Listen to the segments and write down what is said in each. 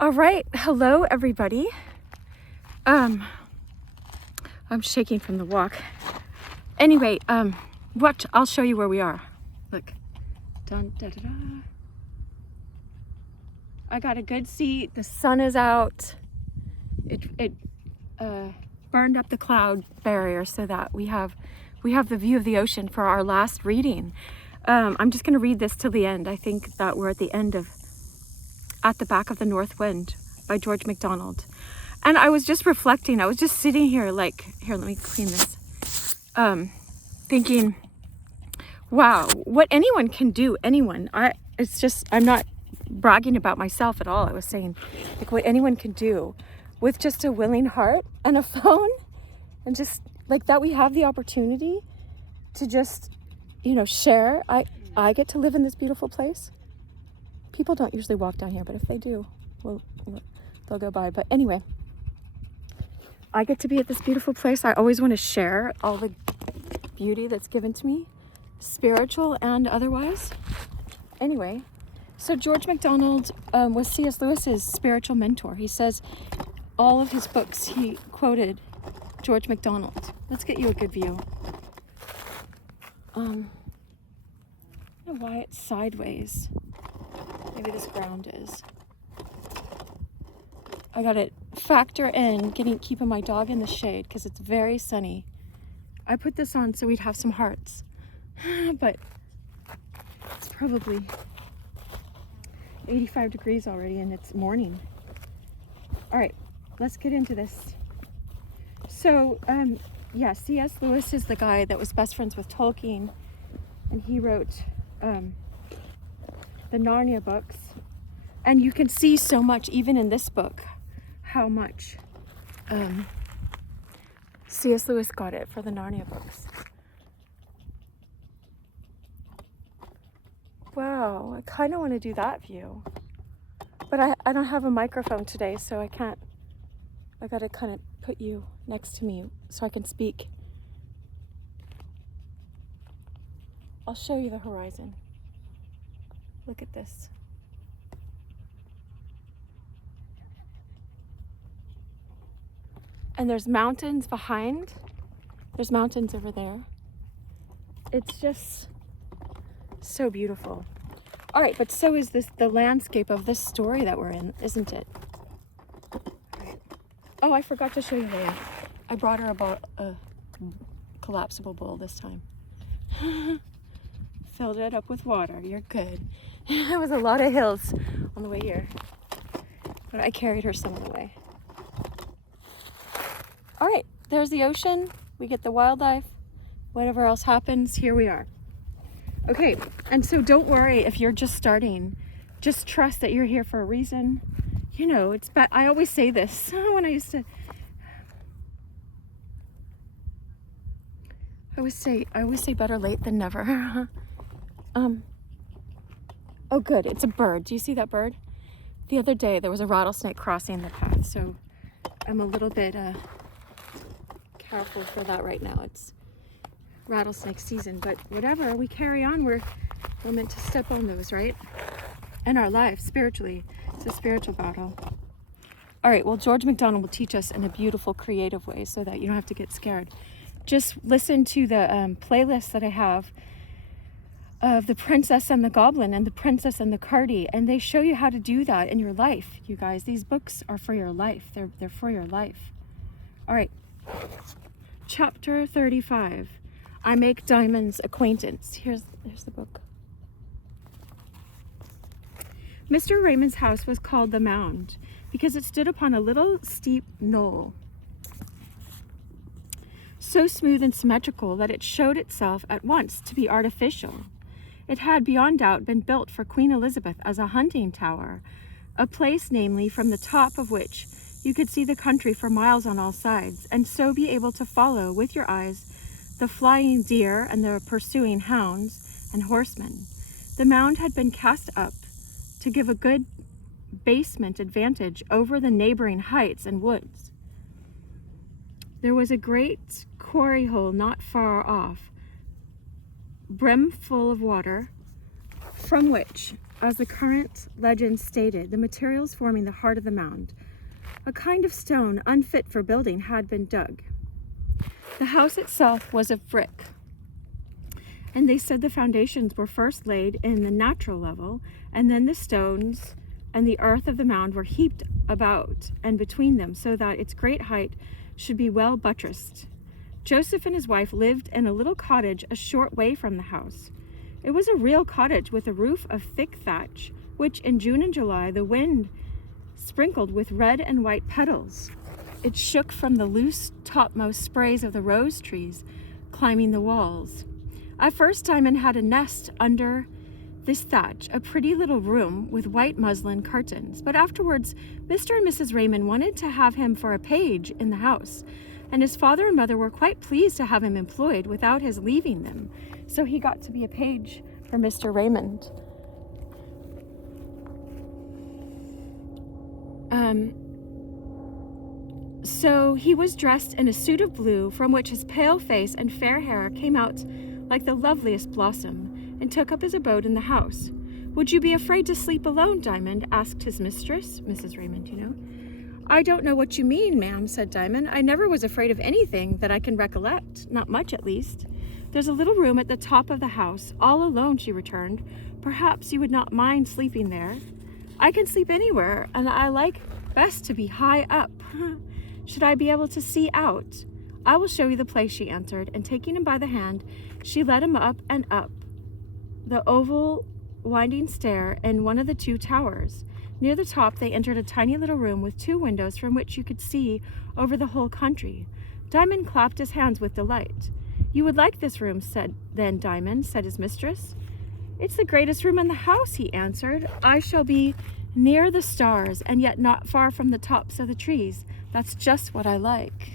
All right, hello everybody. I'm shaking from the walk. Anyway, watch, I'll show you where we are. Look, dun, da, da, da. I got a good seat. The sun is out. It burned up the cloud barrier so that we have the view of the ocean for our last reading. I'm just going to read this till the end. I think that we're at the end of At the Back of the North Wind by George MacDonald. And I was just reflecting. I was just sitting here like, here, let me clean this. Thinking, wow, what anyone can do, anyone. I'm not bragging about myself at all. I was saying like what anyone can do with just a willing heart and a phone, and just like that we have the opportunity to just, share. I get to live in this beautiful place. People don't usually walk down here, but if they do, well, they'll go by. But anyway, I get to be at this beautiful place. I always want to share all the beauty that's given to me, spiritual and otherwise. Anyway, so George MacDonald was C.S. Lewis's spiritual mentor. He says all of his books, he quoted George MacDonald. Let's get you a good view. I don't know why it's sideways. Maybe this ground is. I gotta factor in keeping my dog in the shade because it's very sunny. I put this on so we'd have some hearts, but it's probably 85 degrees already and it's morning. All right, let's get into this. So, C.S. Lewis is the guy that was best friends with Tolkien, and he wrote the Narnia books. And you can see so much, even in this book, how much C.S. Lewis got it for the Narnia books. Wow, I kind of want to do that view. But I don't have a microphone today, so I can't. I got to kind of put you next to me so I can speak. I'll show you the horizon. Look at this. And there's mountains behind. There's mountains over there. It's just so beautiful. All right, but so is the landscape of this story that we're in, isn't it? Oh, I forgot to show you Leia. I brought her a collapsible bowl this time. Filled it up with water. You're good. There was a lot of hills on the way here, but I carried her some of the way. All right, there's the ocean. We get the wildlife. Whatever else happens, here we are. Okay, and so don't worry if you're just starting. Just trust that you're here for a reason. It's bad. I always say this when I always say better late than never. Oh good, it's a bird. Do you see that bird? The other day there was a rattlesnake crossing the path, so I'm a little bit careful for that right now. It's rattlesnake season, but whatever, we carry on. We're meant to step on those, right? In our life, spiritually. It's a spiritual battle. All right, well, George MacDonald will teach us in a beautiful, creative way so that you don't have to get scared. Just listen to the playlist that I have of The Princess and the Goblin and The Princess and the Cardi, and they show you how to do that in your life, you guys. These books are for your life. They're for your life. All right. Chapter 35. I Make Diamond's Acquaintance. Here's the book. Mr. Raymond's house was called the Mound because it stood upon a little steep knoll, so smooth and symmetrical that it showed itself at once to be artificial. It had beyond doubt been built for Queen Elizabeth as a hunting tower, a place, namely, from the top of which you could see the country for miles on all sides, and so be able to follow with your eyes the flying deer and the pursuing hounds and horsemen. The mound had been cast up to give a good basement advantage over the neighboring heights and woods. There was a great quarry hole not far off, brim full of water, from which as the current legend stated, the materials forming the heart of the mound, a kind of stone unfit for building, had been dug. The house itself was of brick, and they said the foundations were first laid in the natural level, and then the stones and the earth of the mound were heaped about and between them, so that its great height should be well buttressed. Joseph and his wife lived in a little cottage a short way from the house. It was a real cottage with a roof of thick thatch, which in June and July the wind sprinkled with red and white petals. It shook from the loose topmost sprays of the rose trees climbing the walls. At first Diamond had a nest under this thatch, a pretty little room with white muslin curtains, but afterwards Mr. and Mrs. Raymond wanted to have him for a page in the house, and his father and mother were quite pleased to have him employed without his leaving them, so he got to be a page for Mr. Raymond. So he was dressed in a suit of blue, from which his pale face and fair hair came out like the loveliest blossom, and took up his abode in the house. "Would you be afraid to sleep alone, Diamond?" asked his mistress, Mrs. Raymond, you know. "I don't know what you mean, ma'am," said Diamond. "I never was afraid of anything that I can recollect, not much at least." "There's a little room at the top of the house, all alone," she returned. "Perhaps you would not mind sleeping there." "I can sleep anywhere, and I like best to be high up. Should I be able to see out?" "I will show you the place," she answered, and taking him by the hand, she led him up and up the oval winding stair in one of the two towers. Near the top they entered a tiny little room with two windows from which you could see over the whole country. Diamond clapped his hands with delight. "You would like this room, Diamond," said his mistress. "It's the greatest room in the house," he answered. "I shall be near the stars, and yet not far from the tops of the trees. That's just what I like."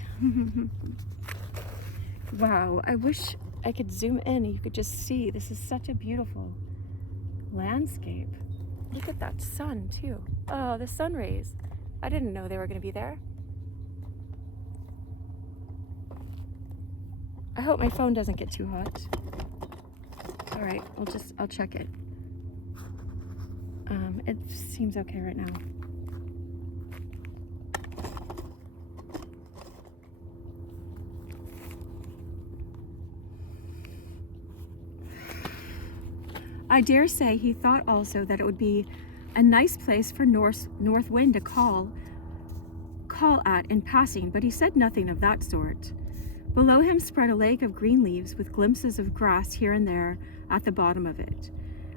Wow, I wish I could zoom in and you could just see. This is such a beautiful landscape. Look at that sun, too. Oh, the sun rays. I didn't know they were going to be there. I hope my phone doesn't get too hot. All right, I'll check it. It seems okay right now. I dare say he thought also that it would be a nice place for north wind to call at in passing, but he said nothing of that sort. Below him spread a lake of green leaves with glimpses of grass here and there at the bottom of it.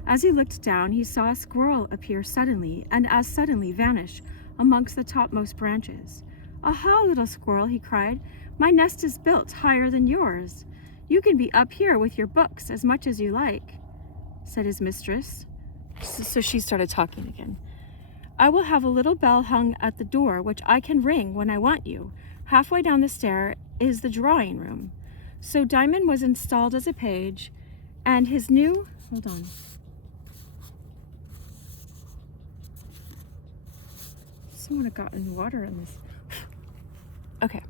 As he looked down, he saw a squirrel appear suddenly, and as suddenly vanish amongst the topmost branches. "Aha, little squirrel," he cried, "my nest is built higher than yours. You can be up here with your books as much as you like," said his mistress. So she started talking again. "I will have a little bell hung at the door, which I can ring when I want you. Halfway down the stair is the drawing room." So Diamond was installed as a page, and his new... Hold on. Someone had gotten water in this. Okay.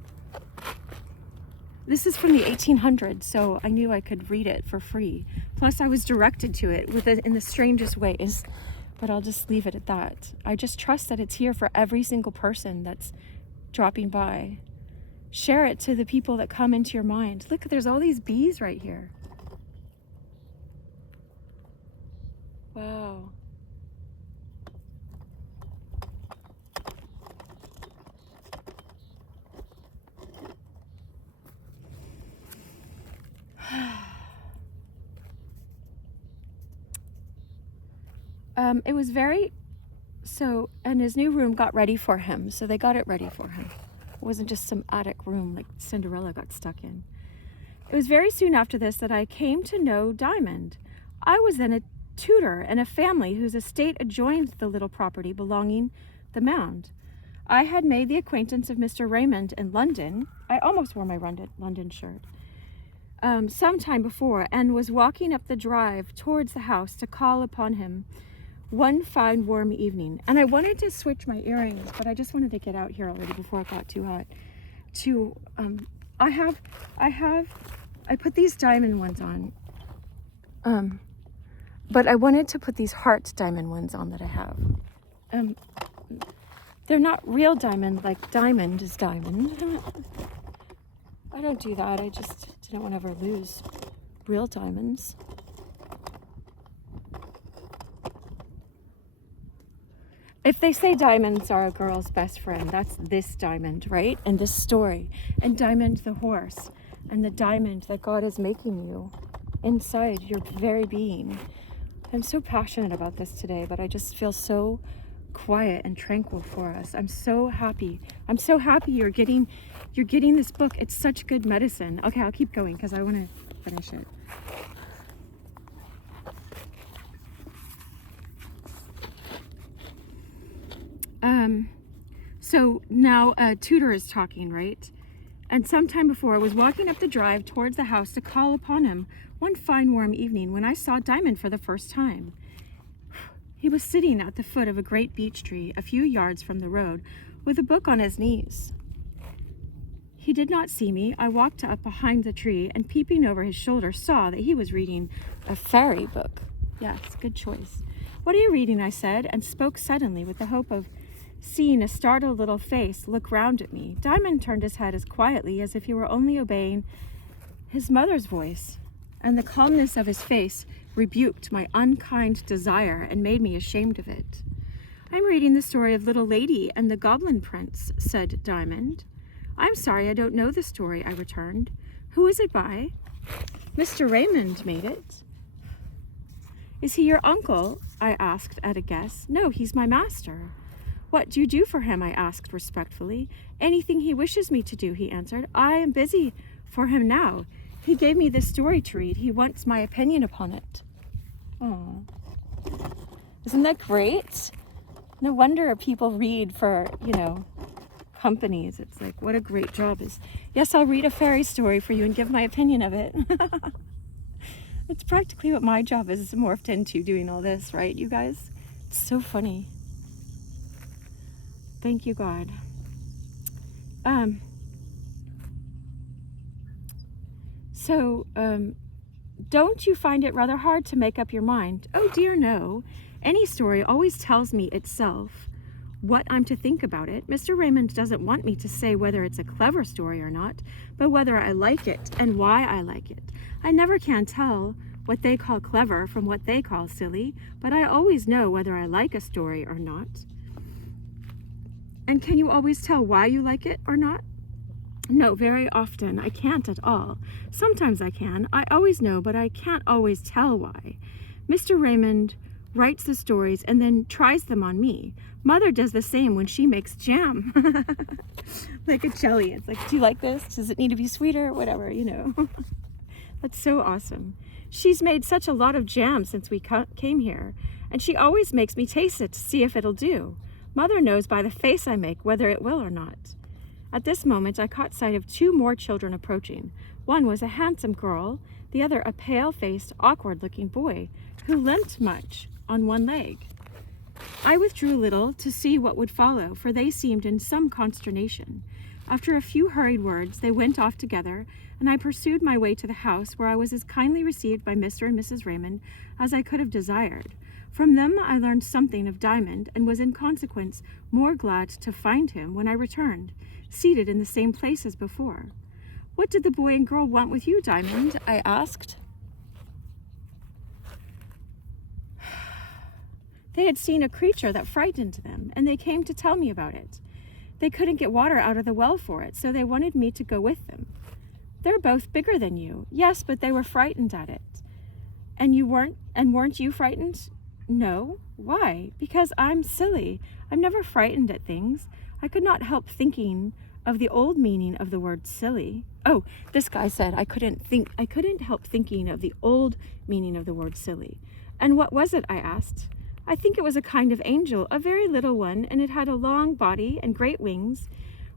This is from the 1800s, so I knew I could read it for free. Plus, I was directed to it in the strangest ways, but I'll just leave it at that. I just trust that it's here for every single person that's dropping by. Share it to the people that come into your mind. Look, there's all these bees right here. Wow. It was and his new room got ready for him, so they got it ready for him. It wasn't just some attic room like Cinderella got stuck in. It was very soon after this that I came to know Diamond. I was then a tutor in a family whose estate adjoined the little property belonging the mound. I had made the acquaintance of Mr. Raymond in London. I almost wore my London shirt. Some time before, and was walking up the drive towards the house to call upon him one fine warm evening. And I wanted to switch my earrings, but I just wanted to get out here already before it got too hot. I put these diamond ones on. But I wanted to put these heart diamond ones on that I have. They're not real diamond, like diamond is diamond. I don't do that. I just didn't want to ever lose real diamonds. If they say diamonds are a girl's best friend, that's this diamond, right? And this story. And Diamond the horse. And the diamond that God is making you inside your very being. I'm so passionate about this today, but I just feel so quiet and tranquil for us. I'm so happy. I'm so happy you're getting this book. It's such good medicine. Okay, I'll keep going because I want to finish it. So now Tudor is talking, right? And sometime before I was walking up the drive towards the house to call upon him one fine warm evening when I saw Diamond for the first time. He was sitting at the foot of a great beech tree a few yards from the road with a book on his knees. He did not see me. I walked up behind the tree and peeping over his shoulder saw that he was reading a fairy book. Yes, good choice. What are you reading? I said, and spoke suddenly with the hope of seeing a startled little face look round at me. Diamond turned his head as quietly as if he were only obeying his mother's voice, and the calmness of his face rebuked my unkind desire and made me ashamed of it. I'm reading the story of Little Lady and the Goblin Prince, said Diamond. I'm sorry, I don't know the story, I returned. Who is it by? Mr. Raymond made it. Is he your uncle? I asked at a guess. No, he's my master. What do you do for him? I asked respectfully. Anything he wishes me to do, he answered. I am busy for him now. He gave me this story to read. He wants my opinion upon it. Oh, isn't that great? No wonder people read for, companies. It's like, what a great job is. Yes, I'll read a fairy story for you and give my opinion of it. It's practically what my job is morphed into, doing all this, right, you guys? It's so funny. Thank you, God. Don't you find it rather hard to make up your mind? Oh dear, no. Any story always tells me itself what I'm to think about it. Mr. Raymond doesn't want me to say whether it's a clever story or not, but whether I like it and why I like it. I never can tell what they call clever from what they call silly, but I always know whether I like a story or not. And can you always tell why you like it or not? No, very often I can't at all. Sometimes I can. I always know, but I can't always tell why. Mr. Raymond writes the stories and then tries them on me. Mother does the same when she makes jam. Like a jelly. It's like, do you like this? Does it need to be sweeter? Whatever, That's so awesome. She's made such a lot of jam since we came here, and she always makes me taste it to see if it'll do. Mother knows by the face I make whether it will or not. At this moment, I caught sight of two more children approaching. One was a handsome girl, the other a pale-faced, awkward-looking boy who limped much on one leg. I withdrew a little to see what would follow, for they seemed in some consternation. After a few hurried words, they went off together, and I pursued my way to the house, where I was as kindly received by Mr. and Mrs. Raymond as I could have desired. From them I learned something of Diamond, and was in consequence more glad to find him when I returned, seated in the same place as before. What did the boy and girl want with you, Diamond? I asked. They had seen a creature that frightened them, and they came to tell me about it. They couldn't get water out of the well for it, so they wanted me to go with them. They're both bigger than you. Yes, but they were frightened at it. And weren't you frightened? No. Why? Because I'm silly. I'm never frightened at things. I could not help thinking of the old meaning of the word silly. Oh, this guy said I couldn't help thinking of the old meaning of the word silly. And what was it? I asked. I think it was a kind of angel, a very little one, and it had a long body and great wings,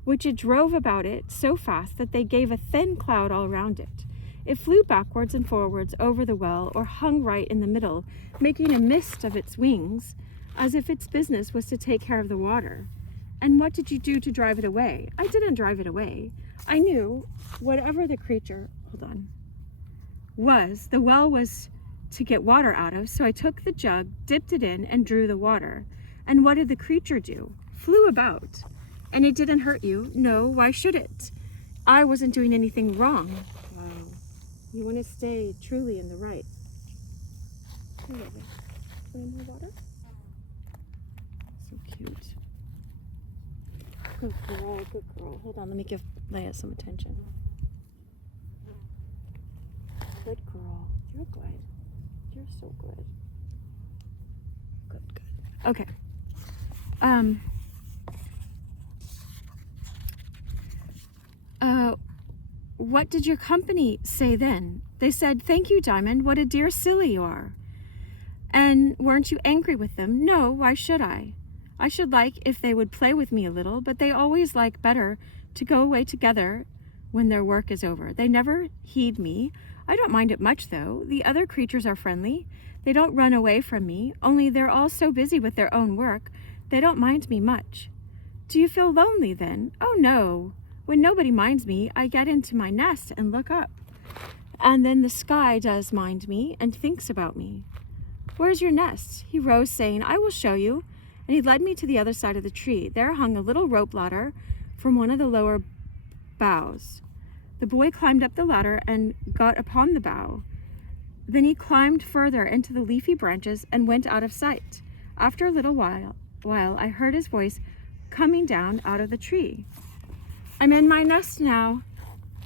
which it drove about it so fast that they gave a thin cloud all round it. It flew backwards and forwards over the well, or hung right in the middle, making a mist of its wings, as if its business was to take care of the water. And what did you do to drive it away? I didn't drive it away. I knew whatever the creature, was, the well was to get water out of, so I took the jug, dipped it in, and drew the water. And what did the creature do? Flew about. And it didn't hurt you? No, why should it? I wasn't doing anything wrong. Wow. You want to stay truly in the right. Any more water? So cute. Good girl, good girl. Hold on, let me give Leia some attention. Good girl. You're good. You're so good. Good, good. Okay. What did your company say then? They said, "Thank you, Diamond. What a dear silly you are." And weren't you angry with them? No, why should I? I should like if they would play with me a little, but they always like better to go away together when their work is over. They never heed me. I don't mind it much, though. The other creatures are friendly. They don't run away from me, only they're all so busy with their own work, they don't mind me much. Do you feel lonely then? Oh, no. When nobody minds me, I get into my nest and look up. And then the sky does mind me and thinks about me. Where's your nest? He rose, saying, I will show you. And he led me to the other side of the tree. There hung a little rope ladder from one of the lower boughs. The boy climbed up the ladder and got upon the bough. Then he climbed further into the leafy branches and went out of sight. After a little while, I heard his voice coming down out of the tree. I'm in my nest now,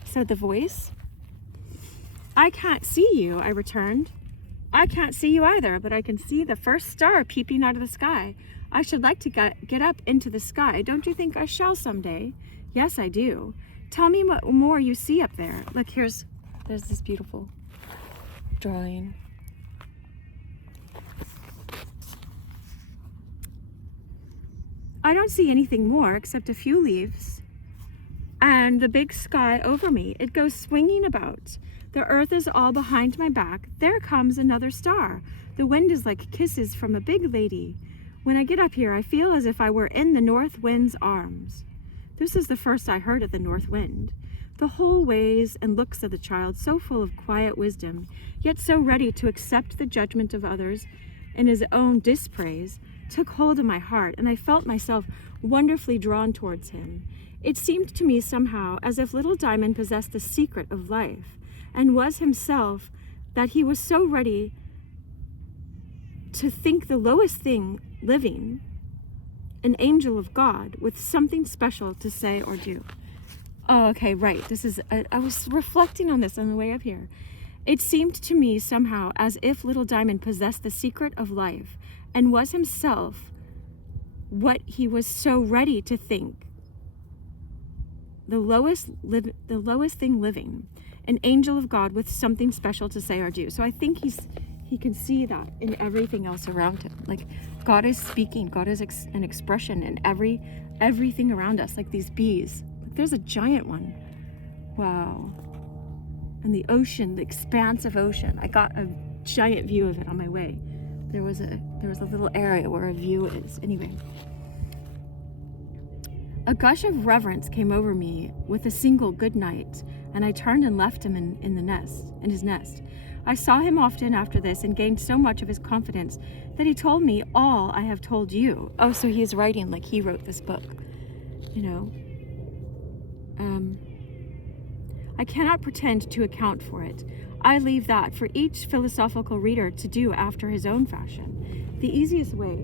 said the voice. I can't see you, I returned. I can't see you either, but I can see the first star peeping out of the sky. I should like to get up into the sky. Don't you think I shall someday? Yes, I do. Tell me what more you see up there. Look, there's this beautiful drawing. I don't see anything more except a few leaves and the big sky over me. It goes swinging about. The earth is all behind my back. There comes another star. The wind is like kisses from a big lady. When I get up here, I feel as if I were in the north wind's arms. This is the first I heard of the north wind. The whole ways and looks of the child, so full of quiet wisdom, yet so ready to accept the judgment of others and his own dispraise, took hold of my heart, and I felt myself wonderfully drawn towards him. It seemed to me somehow as if little Diamond possessed the secret of life, and was himself, that he was so ready to think the lowest thing living an angel of God with something special to say or do. Oh, okay, right. I was reflecting on this on the way up here. It seemed to me somehow as if little Diamond possessed the secret of life and was himself what he was so ready to think the lowest thing living, an angel of God with something special to say or do. So I think he can see that in everything else around him. Like God is speaking, God is an expression in everything around us, like these bees. Like there's a giant one. Wow. And the ocean, the expanse of ocean. I got a giant view of it on my way. There was a little area where a view is. Anyway. A gush of reverence came over me with a single good night, and I turned and left him in his nest. I saw him often after this and gained so much of his confidence that he told me all I have told you. Oh, so he is writing like he wrote this book, you know. I cannot pretend to account for it. I leave that for each philosophical reader to do after his own fashion. The easiest way...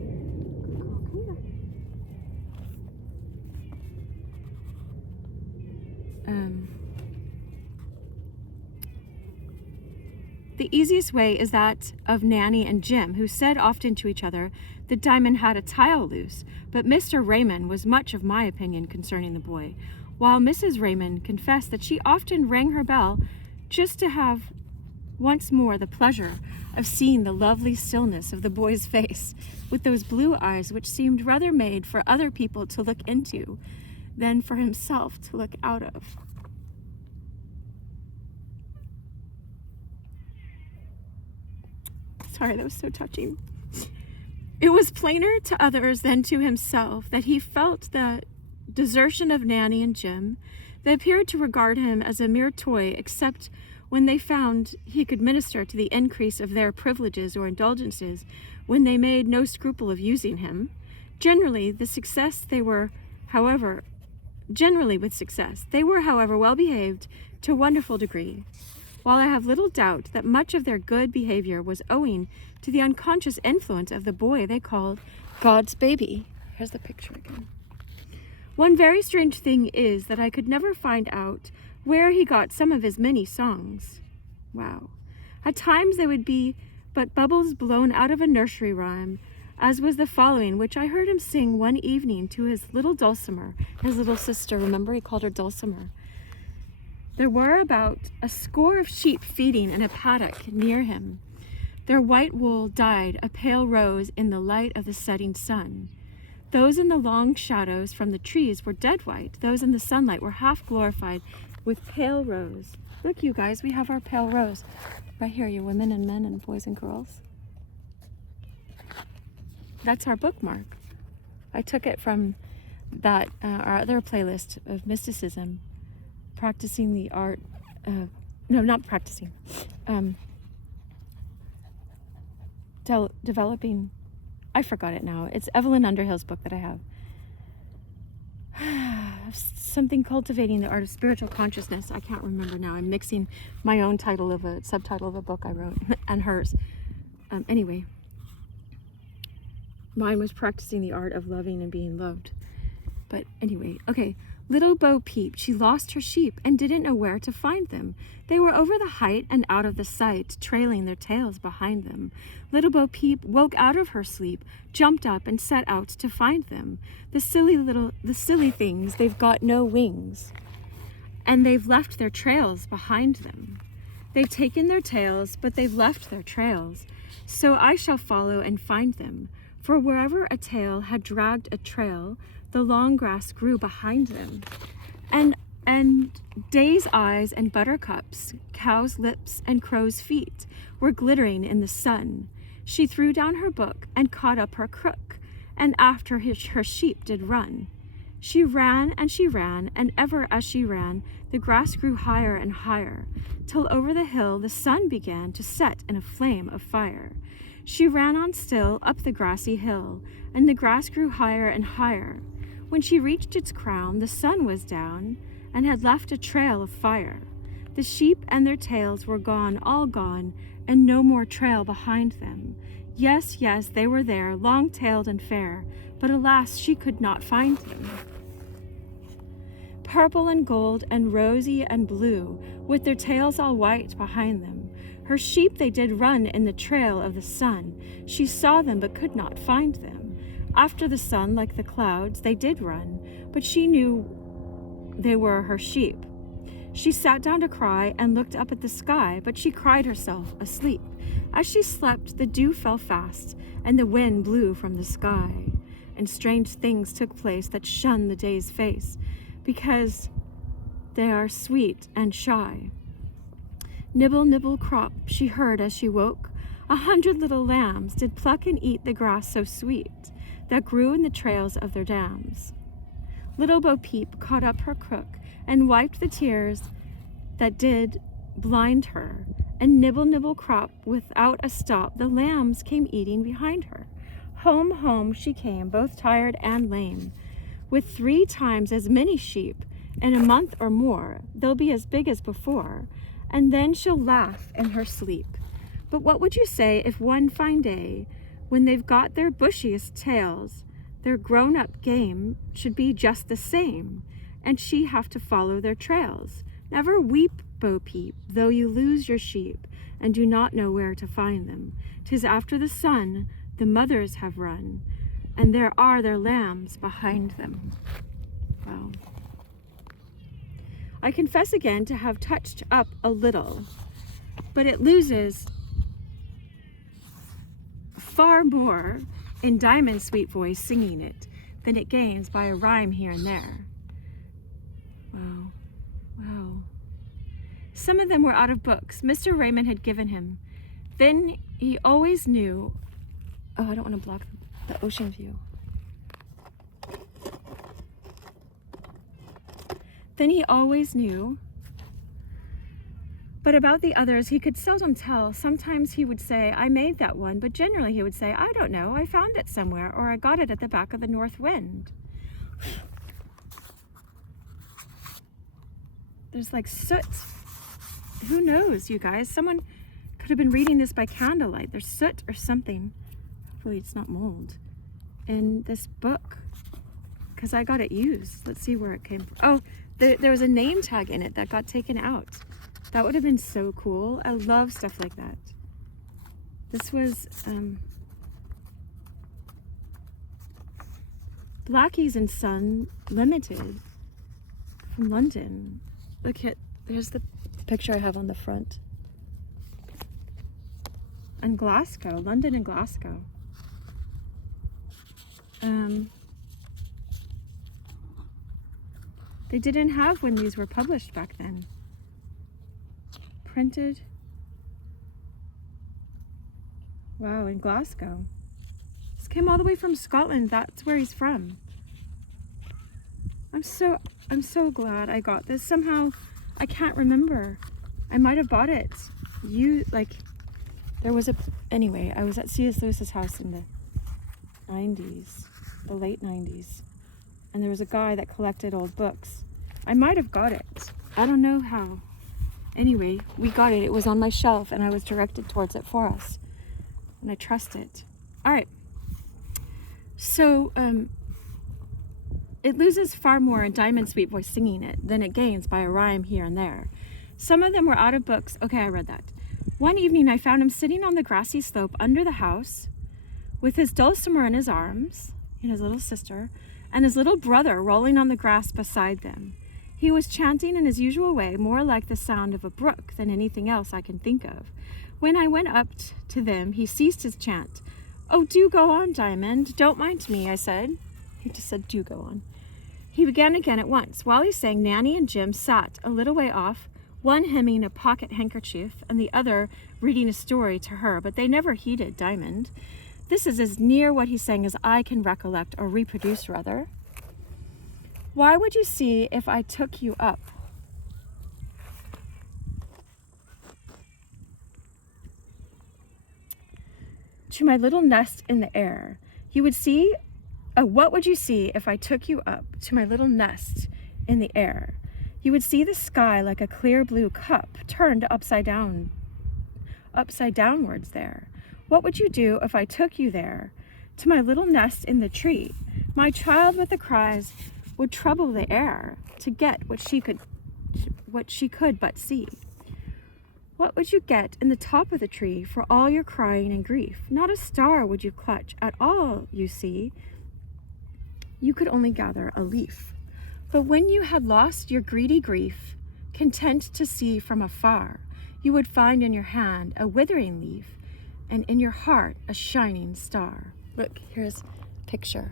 The easiest way is that of Nanny and Jim, who said often to each other that Diamond had a tile loose, but Mr. Raymond was much of my opinion concerning the boy, while Mrs. Raymond confessed that she often rang her bell just to have once more the pleasure of seeing the lovely stillness of the boy's face, with those blue eyes which seemed rather made for other people to look into than for himself to look out of. Sorry, that was so touching. It was plainer to others than to himself that he felt the desertion of Nanny and Jim. They appeared to regard him as a mere toy, except when they found he could minister to the increase of their privileges or indulgences, when they made no scruple of using him. Generally with success, they were, however, well behaved to a wonderful degree, while I have little doubt that much of their good behavior was owing to the unconscious influence of the boy they called God's baby. Here's the picture again. One very strange thing is that I could never find out where he got some of his many songs. Wow. At times they would be but bubbles blown out of a nursery rhyme, as was the following, which I heard him sing one evening to his little Dulcimer, his little sister. Remember, he called her Dulcimer. There were about a score of sheep feeding in a paddock near him. Their white wool dyed a pale rose in the light of the setting sun. Those in the long shadows from the trees were dead white. Those in the sunlight were half glorified with pale rose. Look, you guys, we have our pale rose. Right here, you women and men and boys and girls. That's our bookmark. I took it from that, our other playlist of mysticism, practicing the art of, no, not practicing, developing, I forgot it now. It's Evelyn Underhill's book that I have. Something cultivating the art of spiritual consciousness. I can't remember now. I'm mixing my own subtitle of a book I wrote and hers. Anyway, mine was practicing the art of loving and being loved. But anyway, okay. Little Bo Peep, she lost her sheep and didn't know where to find them. They were over the height and out of the sight, trailing their tails behind them. Little Bo Peep woke out of her sleep, jumped up and set out to find them. The silly things, they've got no wings, and they've left their trails behind them. They've taken their tails, but they've left their trails. So I shall follow and find them, for wherever a tail had dragged a trail, the long grass grew behind them. And day's eyes and buttercups, cow's lips and crow's feet were glittering in the sun. She threw down her book and caught up her crook, and after her sheep did run. She ran, and ever as she ran, the grass grew higher and higher, till over the hill the sun began to set in a flame of fire. She ran on still up the grassy hill, and the grass grew higher and higher. When she reached its crown, the sun was down and had left a trail of fire. The sheep and their tails were gone, all gone, and no more trail behind them. Yes, they were there, long-tailed and fair, but alas, she could not find them. Purple and gold and rosy and blue, with their tails all white behind them. Her sheep they did run in the trail of the sun. She saw them but could not find them. After the sun, like the clouds, they did run, but she knew they were her sheep. She sat down to cry and looked up at the sky, but she cried herself asleep. As she slept, the dew fell fast, and the wind blew from the sky, and strange things took place that shun the day's face, because they are sweet and shy. Nibble, nibble, crop, she heard as she woke. 100 little lambs did pluck and eat the grass so sweet that grew in the trails of their dams. Little Bo Peep caught up her crook and wiped the tears that did blind her, and nibble, nibble, crop, without a stop, the lambs came eating behind her. Home, home she came, both tired and lame, with 3 times as many sheep. In a month or more, they'll be as big as before, and then she'll laugh in her sleep. But what would you say if one fine day, when they've got their bushiest tails, their grown-up game should be just the same, and she have to follow their trails? Never weep, Bo Peep, though you lose your sheep, and do not know where to find them. 'Tis after the sun the mothers have run, and there are their lambs behind them. Wow. I confess again to have touched up a little, but it loses far more in Diamond's sweet voice singing it than it gains by a rhyme here and there. Wow. Some of them were out of books Mr. Raymond had given him. Then he always knew, oh, I don't want to block the ocean view. Then he always knew But about the others, he could seldom tell. Sometimes he would say, I made that one, but generally he would say, I don't know, I found it somewhere, or I got it at the back of the north wind. There's like soot. Who knows, you guys? Someone could have been reading this by candlelight. There's soot or something. Hopefully it's not mold. In this book, because I got it used. Let's see where it came from. Oh, there was a name tag in it that got taken out. That would have been so cool. I love stuff like that. This was Blackies and Son Limited from London. Look at, there's the picture I have on the front. And Glasgow, London and Glasgow. They didn't have when these were published back then. Printed. Wow, in Glasgow. This came all the way from Scotland. That's where he's from. I'm so glad I got this. Somehow, I can't remember. I might have bought it. Anyway, I was at C.S. Lewis's house in the 90s, the late 90s. And there was a guy that collected old books. I might have got it. I don't know how. Anyway, we got it. It was on my shelf and I was directed towards it for us. And I trust it. All right. So, it loses far more in Diamond's sweet voice singing it than it gains by a rhyme here and there. Some of them were out of books. Okay, I read that. One evening I found him sitting on the grassy slope under the house with his dulcimer in his arms, and his little sister, and his little brother rolling on the grass beside them. He was chanting in his usual way, more like the sound of a brook than anything else I can think of. When I went up to them, he ceased his chant. Oh, do go on, Diamond. Don't mind me, I said. He just said, do go on. He began again at once. While he sang, Nanny and Jim sat a little way off, one hemming a pocket handkerchief and the other reading a story to her, but they never heeded Diamond. This is as near what he sang as I can recollect, or reproduce rather. Why would you see if I took you up? To my little nest in the air. You would see, what would you see if I took you up to my little nest in the air? You would see the sky like a clear blue cup turned upside downwards there. What would you do if I took you there to my little nest in the tree? My child with the cries would trouble the air to get what she could but see. What would you get in the top of the tree for all your crying and grief? Not a star would you clutch at all, you see. You could only gather a leaf. But when you had lost your greedy grief, content to see from afar, you would find in your hand a withering leaf, and in your heart a shining star. Look, here's a picture.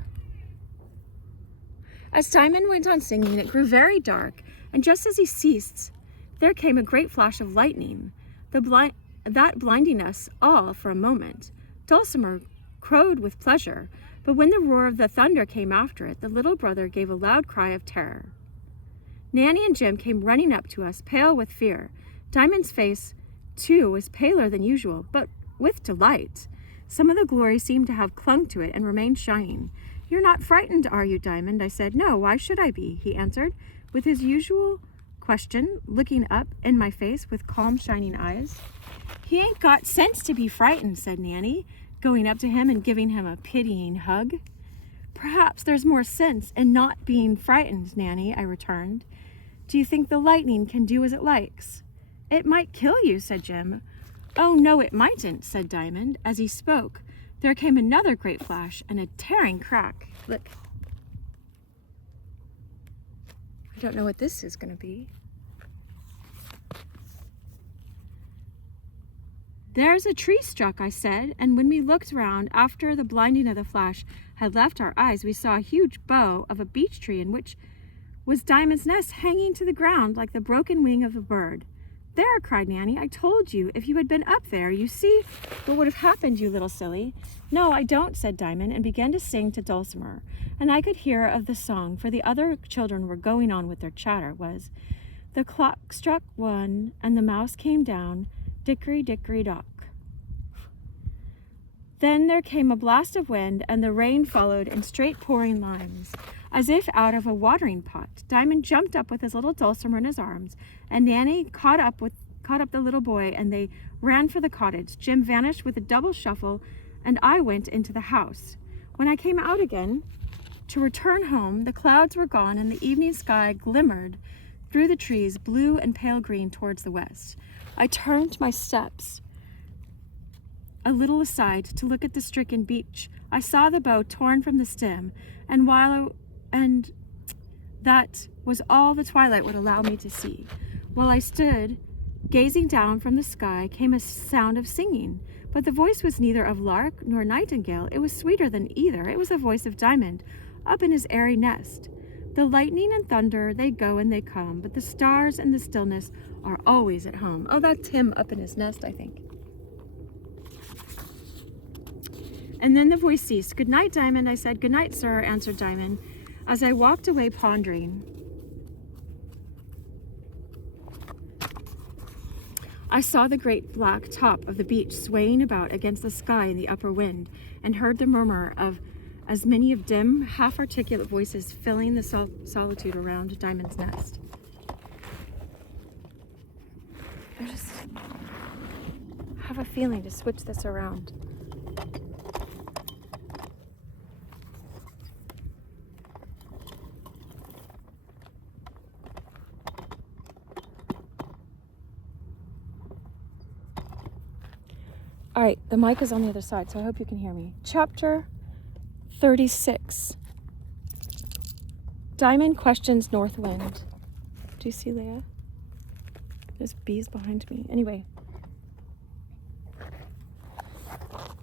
As Diamond went on singing, it grew very dark, and just as he ceased, there came a great flash of lightning, that blinding us all for a moment. Dulcimer crowed with pleasure, but when the roar of the thunder came after it, the little brother gave a loud cry of terror. Nanny and Jim came running up to us, pale with fear. Diamond's face, too, was paler than usual, but with delight. Some of the glory seemed to have clung to it and remained shining. You're not frightened, are you, Diamond? I said. No, why should I be? He answered, with his usual question, looking up in my face with calm, shining eyes. He ain't got sense to be frightened, said Nanny, going up to him and giving him a pitying hug. Perhaps there's more sense in not being frightened, Nanny, I returned. Do you think the lightning can do as it likes? It might kill you, said Jim. Oh, no, it mightn't, said Diamond. As he spoke, there came another great flash and a tearing crack. Look. I don't know what this is going to be. There's a tree struck, I said, and when we looked round after the blinding of the flash had left our eyes, we saw a huge bough of a beech tree in which was Diamond's nest hanging to the ground like the broken wing of a bird. There, cried Nanny, I told you, if you had been up there, you see what would have happened, you little silly. No, I don't, said Diamond, and began to sing to Dulcimer, and I could hear of the song, for the other children were going on with their chatter, was, The clock struck 1, and the mouse came down, dickory, dickory, dock. Then there came a blast of wind, and the rain followed in straight pouring lines, as if out of a watering pot. Diamond jumped up with his little dulcimer in his arms, and Nanny caught up the little boy, and they ran for the cottage. Jim vanished with a double shuffle, and I went into the house. When I came out again to return home, the clouds were gone, and the evening sky glimmered through the trees, blue and pale green, towards the west. I turned my steps a little aside to look at the stricken beech. I saw the bough torn from the stem, and that was all the twilight would allow me to see. While I stood gazing down from the sky, came a sound of singing, but the voice was neither of lark nor nightingale. It was sweeter than either. It was the voice of Diamond, up in his airy nest. The lightning and thunder, they go and they come, but the stars and the stillness are always at home. Oh, that's him up in his nest, I think. And then the voice ceased. "Good night, Diamond," I said. "Good night, sir," answered Diamond, as I walked away pondering. I saw the great black top of the beech swaying about against the sky in the upper wind, and heard the murmur of as many of dim, half-articulate voices filling the solitude around Diamond's nest. I just have a feeling to switch this around. All right, the mic is on the other side, so I hope you can hear me. Chapter 36. Diamond questions North Wind. Do you see Leia? There's bees behind me. Anyway.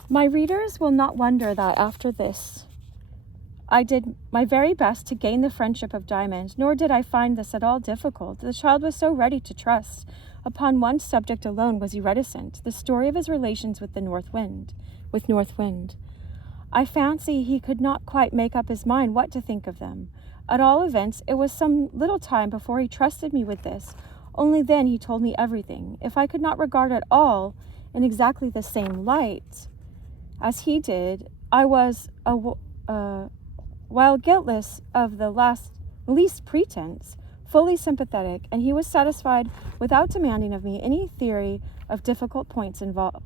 My readers will not wonder that after this, I did my very best to gain the friendship of Diamond, nor did I find this at all difficult. The child was so ready to trust. Upon one subject alone was he reticent, the story of his relations with North Wind. I fancy he could not quite make up his mind what to think of them. At all events, it was some little time before he trusted me with this. Only then he told me everything. If I could not regard it all in exactly the same light as he did, I was, while guiltless of the least pretense, fully sympathetic, and he was satisfied without demanding of me any theory of difficult points involved.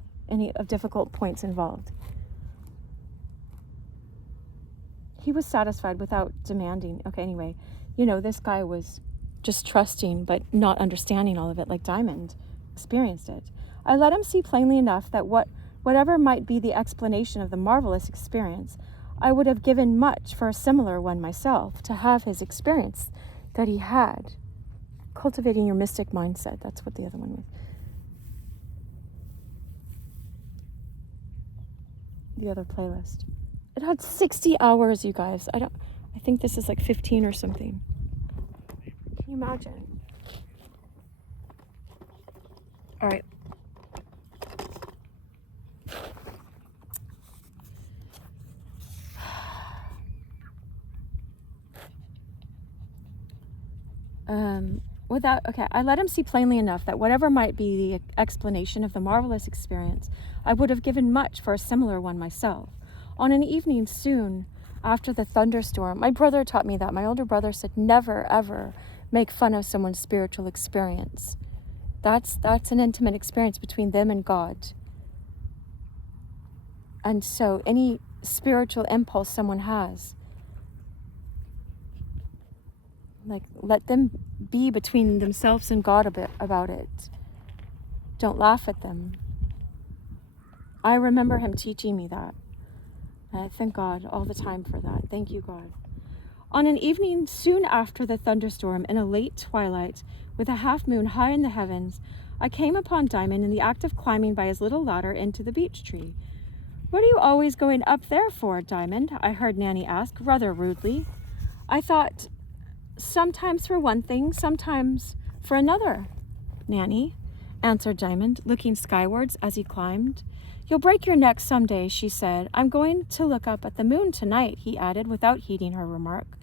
He was satisfied without demanding. Okay, anyway, this guy was just trusting but not understanding all of it like Diamond experienced it. I let him see plainly enough that whatever might be the explanation of the marvelous experience, I would have given much for a similar one myself, to have his experience that he had. Cultivating your mystic mindset. That's what the other one was. The other playlist. It had 60 hours, you guys. I think this is like 15 or something. Can you imagine? All right. I let him see plainly enough that whatever might be the explanation of the marvelous experience, I would have given much for a similar one myself. On an evening soon after the thunderstorm, my brother taught me that. My older brother said, never, ever make fun of someone's spiritual experience. That's an intimate experience between them and God. And so any spiritual impulse someone has, let them be between themselves and God a bit about it. Don't laugh at them. I remember him teaching me that. And I thank God all the time for that. Thank you, God. On an evening soon after the thunderstorm, in a late twilight, with a half moon high in the heavens, I came upon Diamond in the act of climbing by his little ladder into the beech tree. "What are you always going up there for, Diamond?" I heard Nanny ask, rather rudely. I thought, "Sometimes for one thing, sometimes for another, Nanny," answered Diamond, looking skywards as he climbed. "You'll break your neck some day," she said. "I'm going to look up at the moon tonight," he added, without heeding her remark.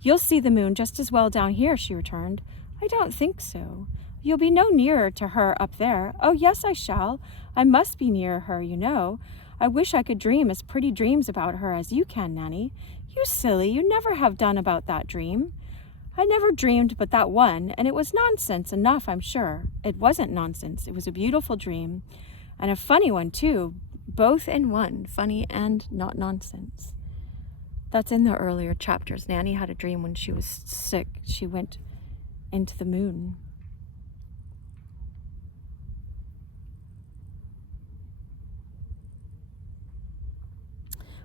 "You'll see the moon just as well down here," she returned. I don't think so. You'll be no nearer to her up there. Oh, yes, I shall. I must be nearer her, you know. I wish I could dream as pretty dreams about her as you can, Nanny. You silly, you never have done about that dream. I never dreamed but that one, and it was nonsense enough, I'm sure. It wasn't nonsense. It was a beautiful dream, and a funny one, too. Both in one, funny and not nonsense. That's in the earlier chapters. Nanny had a dream when she was sick. She went into the moon.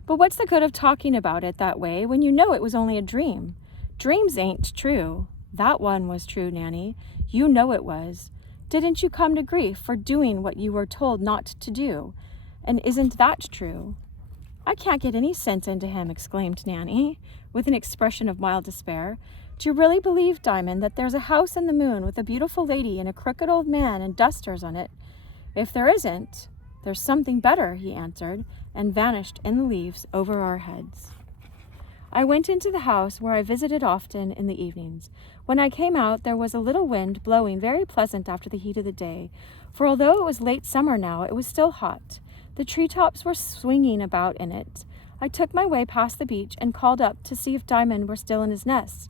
But what's the good of talking about it that way when you know it was only a dream? Dreams ain't true. That one was true, Nanny. You know it was. Didn't you come to grief for doing what you were told not to do? And isn't that true? I can't get any sense into him, exclaimed Nanny, with an expression of mild despair. Do you really believe, Diamond, that there's a house in the moon with a beautiful lady and a crooked old man and dusters on it? If there isn't, there's something better, he answered, and vanished in the leaves over our heads. I went into the house where I visited often in the evenings. When I came out, there was a little wind blowing very pleasant after the heat of the day, for although it was late summer now, it was still hot. The treetops were swinging about in it. I took my way past the beech and called up to see if Diamond were still in his nest,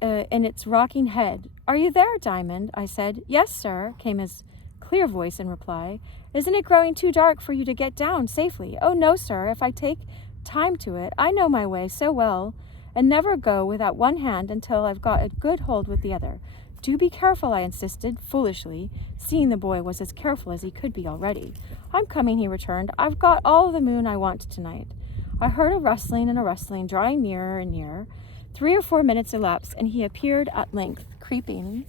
in its rocking head. Are you there, Diamond? I said. Yes, sir, came his clear voice in reply. Isn't it growing too dark for you to get down safely? Oh, no, sir, if I take time to it. I know my way so well, and never go without one hand until I've got a good hold with the other. Do be careful, I insisted, foolishly, seeing the boy was as careful as he could be already. I'm coming, he returned. I've got all the moon I want tonight. I heard a rustling and a rustling, drawing nearer and nearer. 3 or 4 minutes elapsed, and he appeared at length, creeping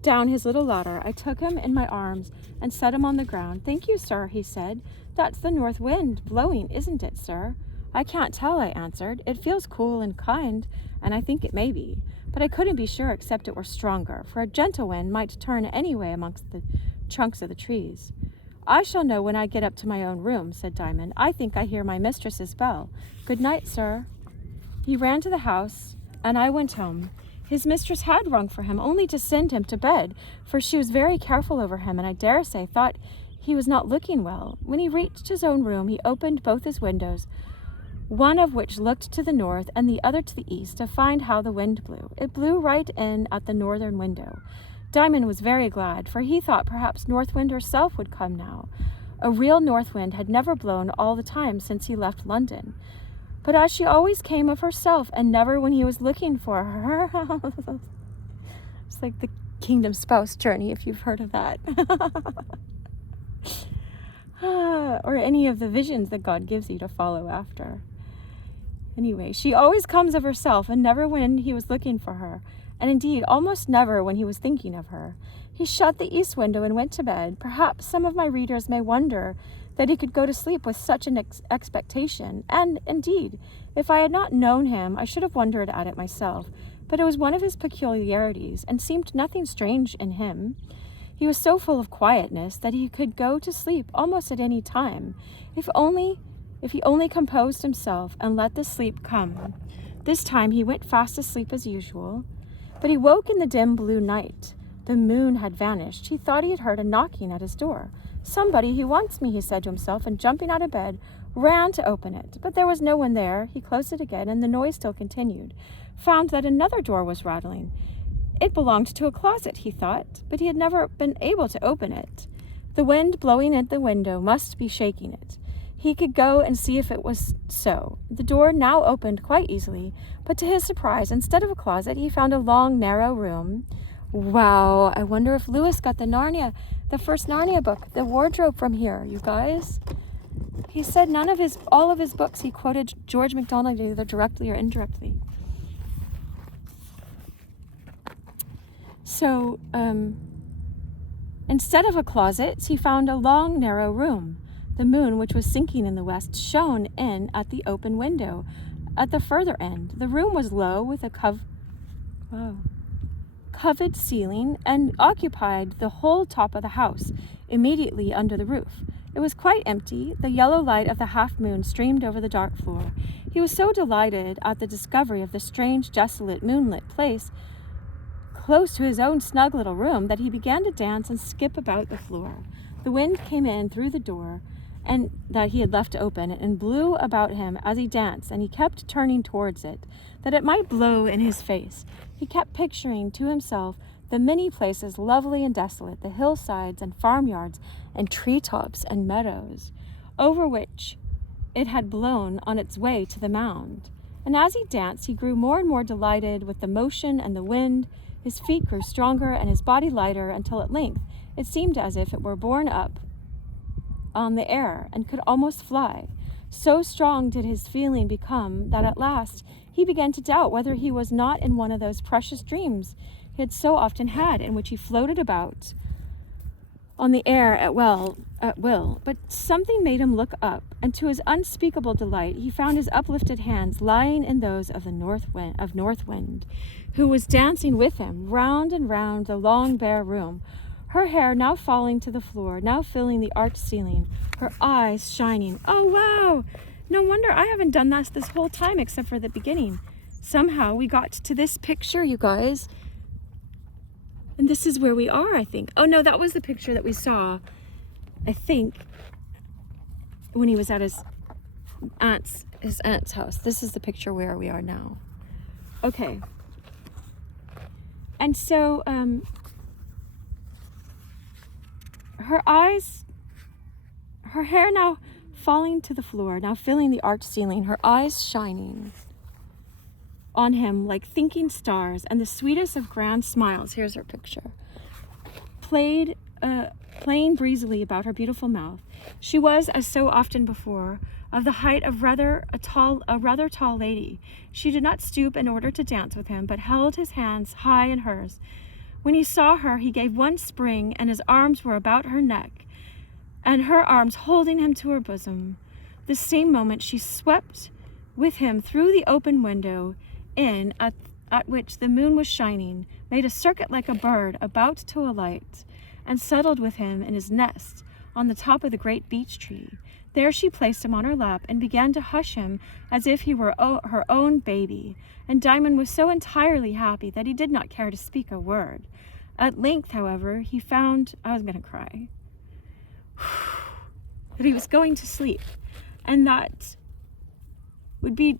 down his little ladder. I took him in my arms and set him on the ground. Thank you, sir, he said. That's the north wind blowing, isn't it, sir? I can't tell, I answered. It feels cool and kind, and I think it may be. But I couldn't be sure except it were stronger, for a gentle wind might turn any way amongst the trunks of the trees. I shall know when I get up to my own room, said Diamond. I think I hear my mistress's bell. Good night, sir. He ran to the house, and I went home. His mistress had rung for him only to send him to bed, for she was very careful over him, and I dare say thought he was not looking well. When he reached his own room, he opened both his windows, one of which looked to the north and the other to the east, to find how the wind blew. It blew right in at the northern window. Diamond was very glad, for he thought perhaps North Wind herself would come now. A real north wind had never blown all the time since he left London. But as she always came of herself, and never when he was looking for her. It's like the Kingdom Spouse journey, if you've heard of that. Or any of the visions that God gives you to follow after. Anyway, she always comes of herself, and never when he was looking for her, and indeed almost never when he was thinking of her. He shut the east window and went to bed. Perhaps some of my readers may wonder that he could go to sleep with such an expectation, and indeed, if I had not known him, I should have wondered at it myself, but it was one of his peculiarities, and seemed nothing strange in him. He was so full of quietness that he could go to sleep almost at any time, if he only composed himself and let the sleep come. This time he went fast asleep as usual, but he woke in the dim blue night. The moon had vanished. He thought he had heard a knocking at his door. Somebody who wants me, he said to himself, and jumping out of bed, ran to open it. But there was no one there. He closed it again, and the noise still continued. Found that another door was rattling. It belonged to a closet, he thought, but he had never been able to open it. The wind blowing at the window must be shaking it. He could go and see if it was so. The door now opened quite easily, but to his surprise, instead of a closet, he found a long, narrow room. Wow, I wonder if Lewis got the first Narnia book, the wardrobe, from here, you guys. He said all of his books, he quoted George MacDonald either directly or indirectly. So, instead of a closet, he found a long, narrow room. The moon, which was sinking in the west, shone in at the open window at the further end. The room was low, with a covered ceiling, and occupied the whole top of the house, immediately under the roof. It was quite empty. The yellow light of the half-moon streamed over the dark floor. He He was so delighted at the discovery of the strange, desolate, moonlit place close to his own snug little room that he began to dance and skip about the floor. The wind came in through the door and that he had left open and blew about him as he danced, and he kept turning towards it, that it might blow in his face. He kept picturing to himself the many places lovely and desolate, the hillsides and farmyards and treetops and meadows, over which it had blown on its way to the mound. And as he danced, he grew more and more delighted with the motion and the wind. His feet grew stronger and his body lighter, until at length it seemed as if it were borne up on the air and could almost fly. So strong did his feeling become that at last he began to doubt whether he was not in one of those precious dreams he had so often had, in which he floated about on the air at will. But something made him look up, and to his unspeakable delight he found his uplifted hands lying in those of the North Wind, who was dancing with him round and round the long bare room, her hair now falling to the floor, now filling the arched ceiling, her eyes shining. Oh, wow! No wonder I haven't done this whole time except for the beginning. Somehow we got to this picture, you guys. And this is where we are, I think. Oh, no, that was the picture that we saw, I think, when he was at his aunt's house. This is the picture where we are now. Okay. And so, her hair now falling to the floor, now filling the arched ceiling, her eyes shining on him like thinking stars, and the sweetest of grand smiles, here's her picture, playing breezily about her beautiful mouth. She was, as so often before, of the height of a rather tall lady. She did not stoop in order to dance with him, but held his hands high in hers. When he saw her, he gave one spring, and his arms were about her neck, and her arms holding him to her bosom. The same moment she swept with him through the open window in at which the moon was shining, made a circuit like a bird about to alight, and settled with him in his nest on the top of the great beech tree. There she placed him on her lap and began to hush him as if he were her own baby, and Diamond was so entirely happy that he did not care to speak a word. At length, however, he found, I was going to cry, that he was going to sleep, and that would be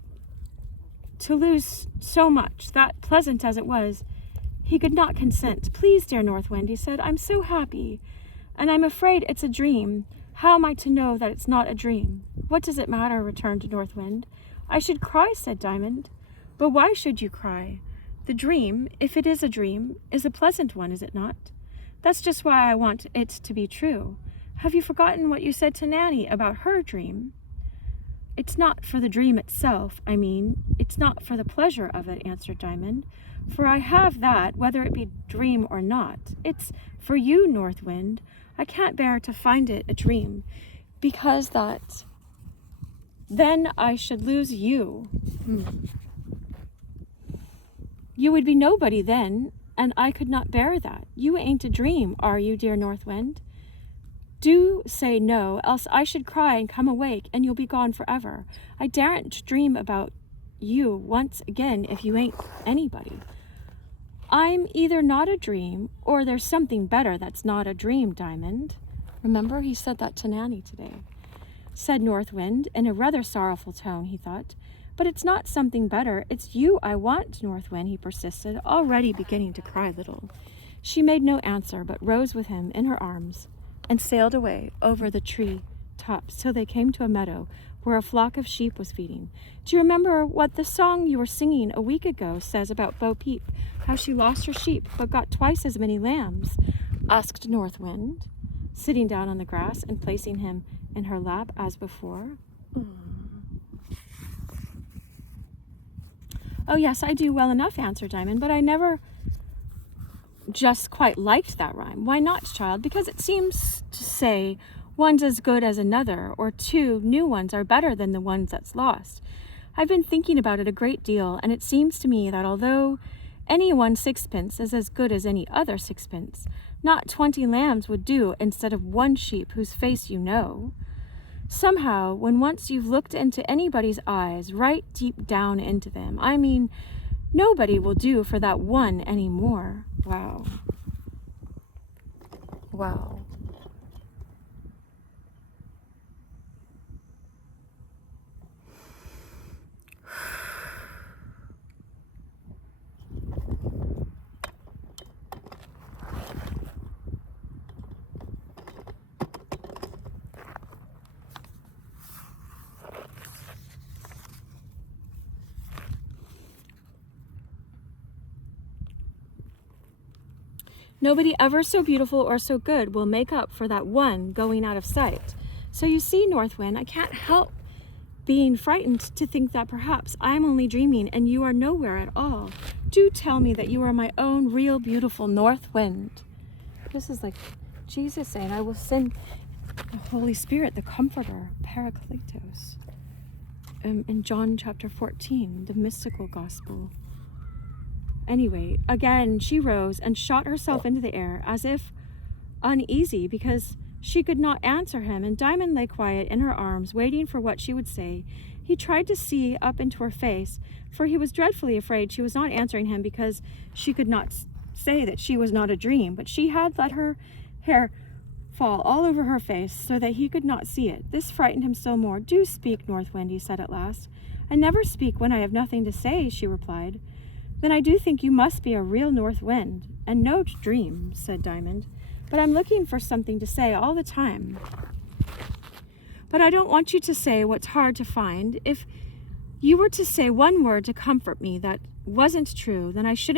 to lose so much, that pleasant as it was, he could not consent. Please, dear North Wind, he said, I'm so happy, and I'm afraid it's a dream. How am I to know that it's not a dream? What does it matter, returned North Wind. I should cry, said Diamond. But why should you cry? The dream, if it is a dream, is a pleasant one, is it not? That's just why I want it to be true. Have you forgotten what you said to Nanny about her dream? It's not for the dream itself, it's not for the pleasure of it, answered Diamond. For I have that, whether it be dream or not. It's for you, North Wind. I can't bear to find it a dream, because that then I should lose you. You would be nobody then, and I could not bear that. You ain't a dream, are you, dear North Wind? Do say no, else I should cry and come awake, and you'll be gone forever. I daren't dream about you once again if you ain't anybody. I'm either not a dream, or there's something better that's not a dream, Diamond. Remember, he said that to Nanny today, said North Wind, in a rather sorrowful tone, he thought. But it's not something better, it's you I want, North Wind, he persisted, already beginning to cry a little. She made no answer, but rose with him in her arms, and sailed away over the tree tops till they came to a meadow where a flock of sheep was feeding. Do you remember what the song you were singing a week ago says about Bo Peep, how she lost her sheep but got twice as many lambs? Asked North Wind, sitting down on the grass and placing him in her lap as before. Oh yes, I do well enough, answered Diamond, but I never just quite liked that rhyme. Why not, child? Because it seems to say one's as good as another, or two new ones are better than the ones that's lost. I've been thinking about it a great deal, and it seems to me that although any one sixpence is as good as any other sixpence, not 20 lambs would do instead of one sheep whose face you know. Somehow, when once you've looked into anybody's eyes, right deep down into them, I mean, nobody will do for that one anymore. Wow. Wow. Nobody ever so beautiful or so good will make up for that one going out of sight. So you see, North Wind, I can't help being frightened to think that perhaps I'm only dreaming and you are nowhere at all. Do tell me that you are my own real beautiful North Wind. This is like Jesus saying, I will send the Holy Spirit, the Comforter, Parakletos. In John chapter 14, the mystical gospel. Anyway, again, she rose and shot herself into the air as if uneasy because she could not answer him, and Diamond lay quiet in her arms, waiting for what she would say. He tried to see up into her face, for he was dreadfully afraid she was not answering him because she could not say that she was not a dream, but she had let her hair fall all over her face so that he could not see it. This frightened him still more. Do speak, North Wind, he said at last. I never speak when I have nothing to say, she replied. Then I do think you must be a real North Wind, and no dream, said Diamond. But I'm looking for something to say all the time. But I don't want you to say what's hard to find. If you were to say one word to comfort me that wasn't true, then I should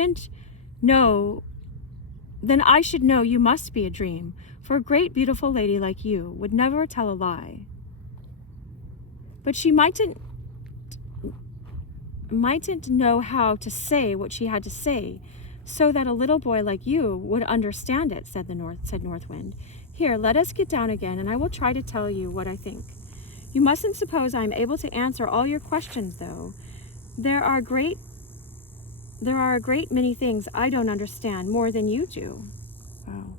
know you must be a dream, for a great beautiful lady like you would never tell a lie. But she mightn't know how to say what she had to say, so that a little boy like you would understand it, said North Wind. Here, let us get down again, and I will try to tell you what I think. You mustn't suppose I am able to answer all your questions, though. There are a great many things I don't understand more than you do. Wow.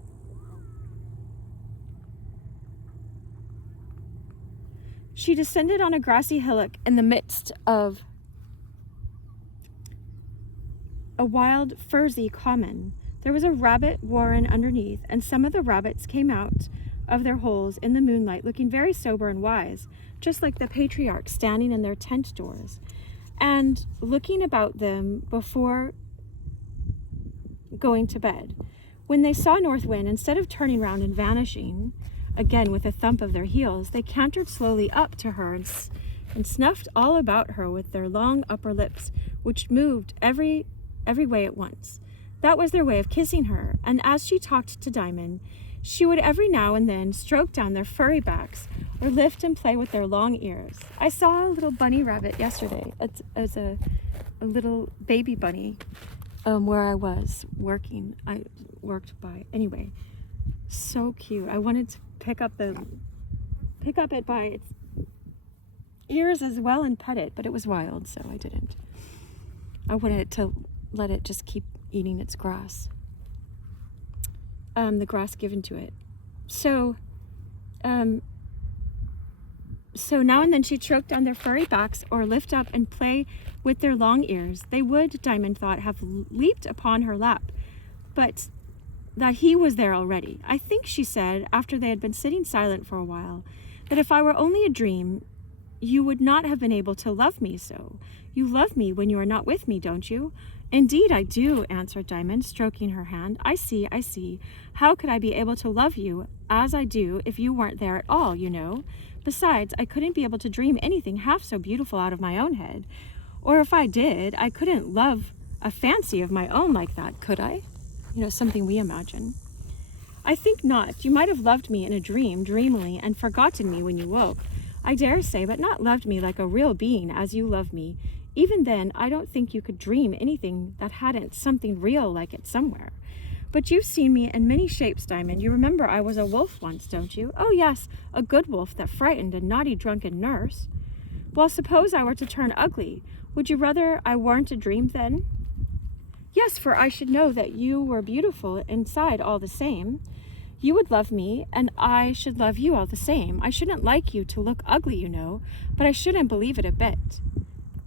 She descended on a grassy hillock in the midst of a wild, furzy common. There was a rabbit warren underneath, and some of the rabbits came out of their holes in the moonlight, looking very sober and wise, just like the patriarchs standing in their tent doors, and looking about them before going to bed. When they saw North Wind, instead of turning round and vanishing again with a thump of their heels, they cantered slowly up to her and snuffed all about her with their long upper lips, which moved every way at once. That was their way of kissing her, and as she talked to Diamond, she would every now and then stroke down their furry backs or lift and play with their long ears. I saw a little bunny rabbit yesterday as a little baby bunny where I was working. I worked by, anyway, so cute. I wanted to pick up it by its ears as well and pet it, but it was wild, so I didn't. I wanted to let it just keep eating its grass, the grass given to it. So now and then she'd stroke down their furry backs or lift up and play with their long ears. They would, Diamond thought, have leaped upon her lap, but that he was there already. I think, she said, after they had been sitting silent for a while, that if I were only a dream, you would not have been able to love me so. You love me when you are not with me, don't you? Indeed I do, answered Diamond, stroking her hand. I see. How could I be able to love you as I do if you weren't there at all, you know? Besides, I couldn't be able to dream anything half so beautiful out of my own head. Or if I did, I couldn't love a fancy of my own like that, could I? You know, something we imagine. I think not. You might have loved me in a dream, dreamily, and forgotten me when you woke. I dare say, but not loved me like a real being as you love me. Even then, I don't think you could dream anything that hadn't something real like it somewhere. But you've seen me in many shapes, Diamond. You remember I was a wolf once, don't you? Oh, yes, a good wolf that frightened a naughty drunken nurse. Well, suppose I were to turn ugly. Would you rather I weren't a dream then? Yes, for I should know that you were beautiful inside all the same. You would love me, and I should love you all the same. I shouldn't like you to look ugly, you know, but I shouldn't believe it a bit.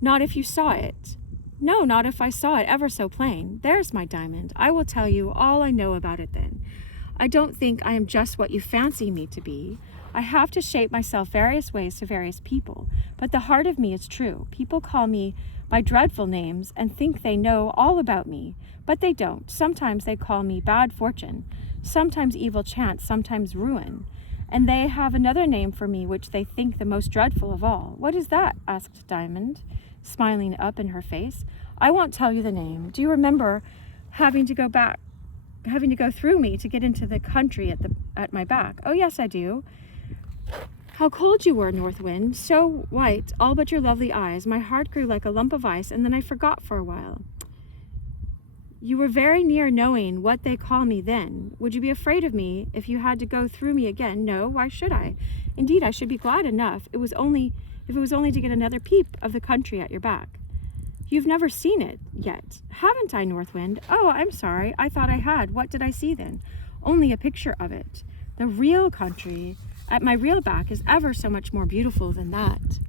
Not if you saw it. No, not if I saw it ever so plain. There's my diamond. I will tell you all I know about it then. I don't think I am just what you fancy me to be. I have to shape myself various ways to various people, but the heart of me is true. People call me by dreadful names and think they know all about me, but they don't. Sometimes they call me bad fortune, sometimes evil chance, sometimes ruin. And they have another name for me which they think the most dreadful of all. What is that? Asked Diamond, smiling up in her face. I won't tell you the name. Do you remember having to go through me to get into the country at my back? Oh yes, I do. How cold you were, North Wind, so white, all but your lovely eyes. My heart grew like a lump of ice, and then I forgot for a while. You were very near knowing what they call me then. Would you be afraid of me if you had to go through me again? No, why should I? Indeed, I should be glad enough. If it was only to get another peep of the country at your back. You've never seen it yet, haven't I, North Wind? Oh, I'm sorry. I thought I had. What did I see then? Only a picture of it. The real country at my real back is ever so much more beautiful than that.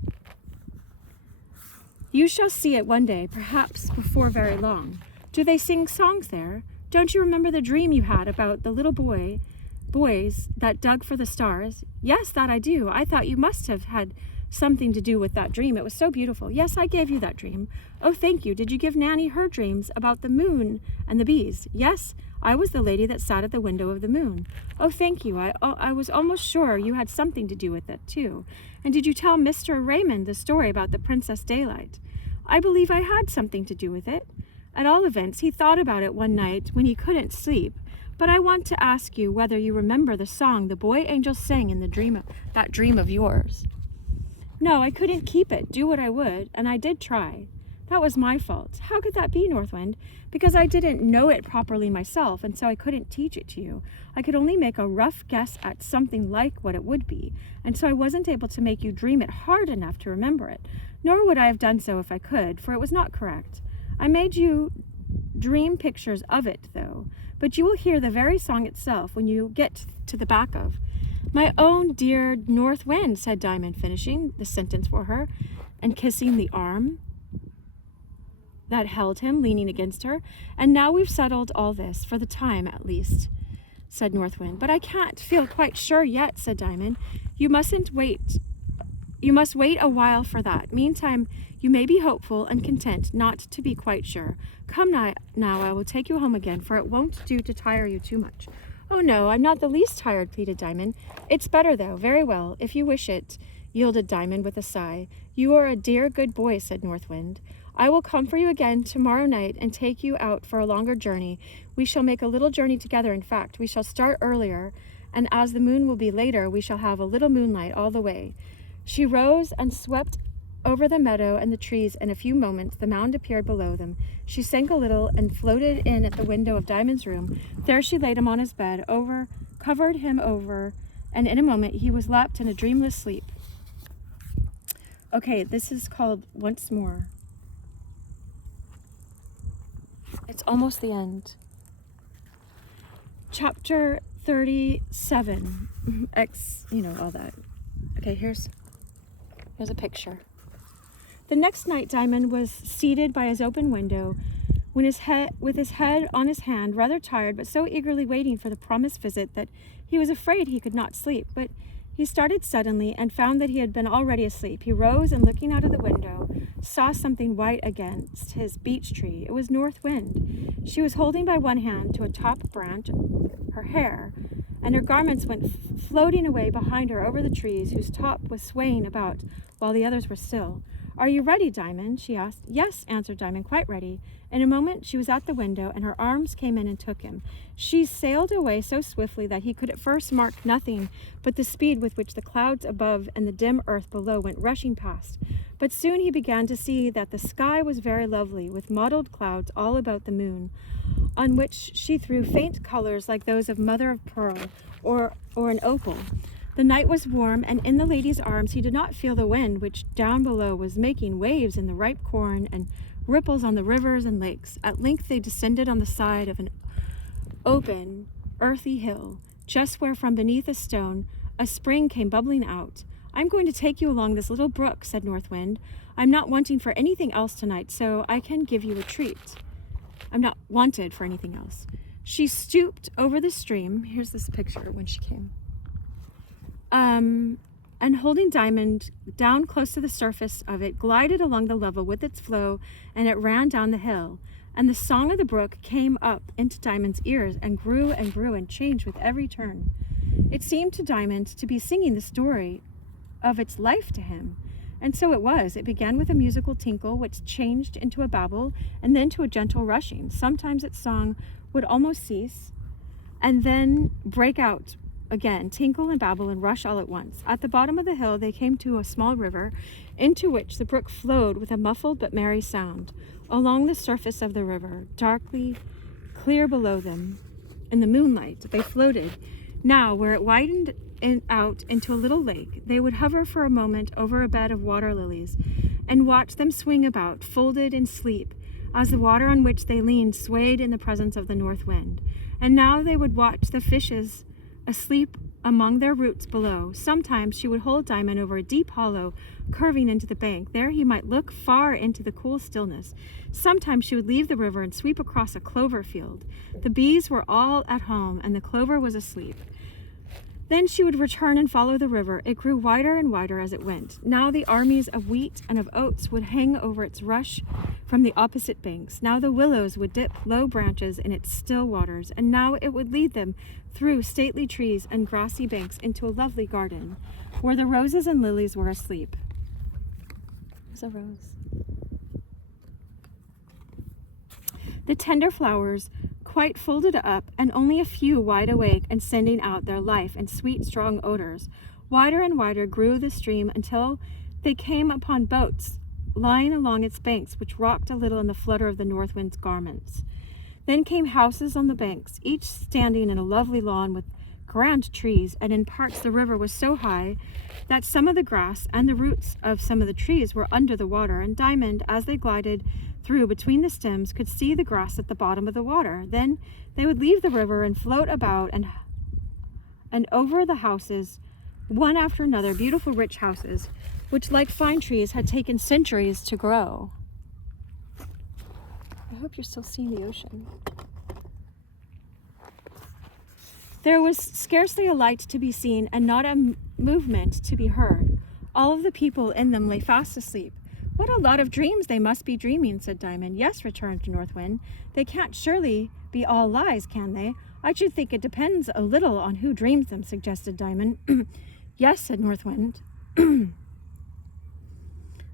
You shall see it one day, perhaps before very long. Do they sing songs there? Don't you remember the dream you had about the little boys that dug for the stars? Yes, that I do. I thought you must have had something to do with that dream. It was so beautiful. Yes, I gave you that dream. Oh, thank you. Did you give Nanny her dreams about the moon and the bees? Yes, I was the lady that sat at the window of the moon. Oh, thank you. I was almost sure you had something to do with it, too. And did you tell Mr. Raymond the story about the Princess Daylight? I believe I had something to do with it. At all events, he thought about it one night when he couldn't sleep. But I want to ask you whether you remember the song the boy angels sang in that dream of yours. No, I couldn't keep it, do what I would, and I did try. That was my fault. How could that be, North Wind? Because I didn't know it properly myself, and so I couldn't teach it to you. I could only make a rough guess at something like what it would be, and so I wasn't able to make you dream it hard enough to remember it. Nor would I have done so if I could, for it was not correct. I made you dream pictures of it, though, but you will hear the very song itself when you get to the back of. My own dear North Wind, said Diamond, finishing the sentence for her and kissing the arm that held him, leaning against her. And now we've settled all this, for the time at least, said North Wind. But I can't feel quite sure yet, said Diamond. You must wait a while for that. Meantime, you may be hopeful and content not to be quite sure. Come now, I will take you home again, for it won't do to tire you too much. Oh no, I'm not the least tired, pleaded Diamond. It's better though, very well, if you wish it, yielded Diamond with a sigh. You are a dear good boy, said North Wind. I will come for you again tomorrow night and take you out for a longer journey. We shall make a little journey together, in fact. We shall start earlier, and as the moon will be later, we shall have a little moonlight all the way. She rose and swept over the meadow and the trees. In a few moments, the mound appeared below them. She sank a little and floated in at the window of Diamond's room. There she laid him on his bed, covered him over, and in a moment he was lapped in a dreamless sleep. Okay, this is called Once More. It's almost the end. Chapter 37. All that. Okay, here's a picture. The next night, Diamond was seated by his open window, with his head on his hand, rather tired, but so eagerly waiting for the promised visit that he was afraid he could not sleep. But he started suddenly and found that he had been already asleep. He rose and, looking out of the window, saw something white against his beech tree. It was North Wind. She was holding by one hand to a top branch her hair, and her garments went floating away behind her over the trees, whose top was swaying about while the others were still. Are you ready, Diamond? She asked. Yes, answered Diamond, quite ready. In a moment she was at the window, and her arms came in and took him. She sailed away so swiftly that he could at first mark nothing but the speed with which the clouds above and the dim earth below went rushing past. But soon he began to see that the sky was very lovely, with mottled clouds all about the moon, on which she threw faint colors like those of mother of pearl or an opal. The night was warm, and in the lady's arms he did not feel the wind, which down below was making waves in the ripe corn and ripples on the rivers and lakes. At length they descended on the side of an open, earthy hill. just where from beneath a stone a spring came bubbling out. I'm going to take you along this little brook, said North Wind. I'm not wanting for anything else tonight, so I can give you a treat. I'm not wanted for anything else. She stooped over the stream. Here's this picture when she came. And holding Diamond down close to the surface of it, glided along the level with its flow, and it ran down the hill. And the song of the brook came up into Diamond's ears and grew and changed with every turn. It seemed to Diamond to be singing the story of its life to him. And so it was. It began with a musical tinkle, which changed into a babble, and then to a gentle rushing. Sometimes its song would almost cease, and then break out again, tinkle and babble and rush all at once. At the bottom of the hill they came to a small river, into which the brook flowed with a muffled but merry sound. Along the surface of the river, darkly clear below them, in the moonlight, they floated. Now, where it widened out into a little lake, they would hover for a moment over a bed of water lilies, and watch them swing about, folded in sleep, as the water on which they leaned swayed in the presence of the north wind. And now they would watch the fishes asleep among their roots below. Sometimes she would hold Diamond over a deep hollow curving into the bank. There he might look far into the cool stillness. Sometimes she would leave the river and sweep across a clover field. The bees were all at home, and the clover was asleep. Then she would return and follow the river. It grew wider and wider as it went. Now the armies of wheat and of oats would hang over its rush from the opposite banks. Now the willows would dip low branches in its still waters, and now it would lead them through stately trees and grassy banks into a lovely garden, where the roses and lilies were asleep. There's a rose. The tender flowers quite folded up, and only a few wide awake and sending out their life and sweet, strong odors. Wider and wider grew the stream until they came upon boats lying along its banks, which rocked a little in the flutter of the north wind's garments. Then came houses on the banks, each standing in a lovely lawn with grand trees, and in parts the river was so high that some of the grass and the roots of some of the trees were under the water, and Diamond, as they glided through between the stems, could see the grass at the bottom of the water. Then they would leave the river and float about and over the houses, one after another, beautiful rich houses, which like fine trees had taken centuries to grow. I hope you're still seeing the ocean. There was scarcely a light to be seen, and not a movement to be heard. All of the people in them lay fast asleep. What a lot of dreams they must be dreaming, said Diamond. Yes, returned North Wind. They can't surely be all lies, can they? I should think it depends a little on who dreams them, suggested Diamond. Yes, said North Wind.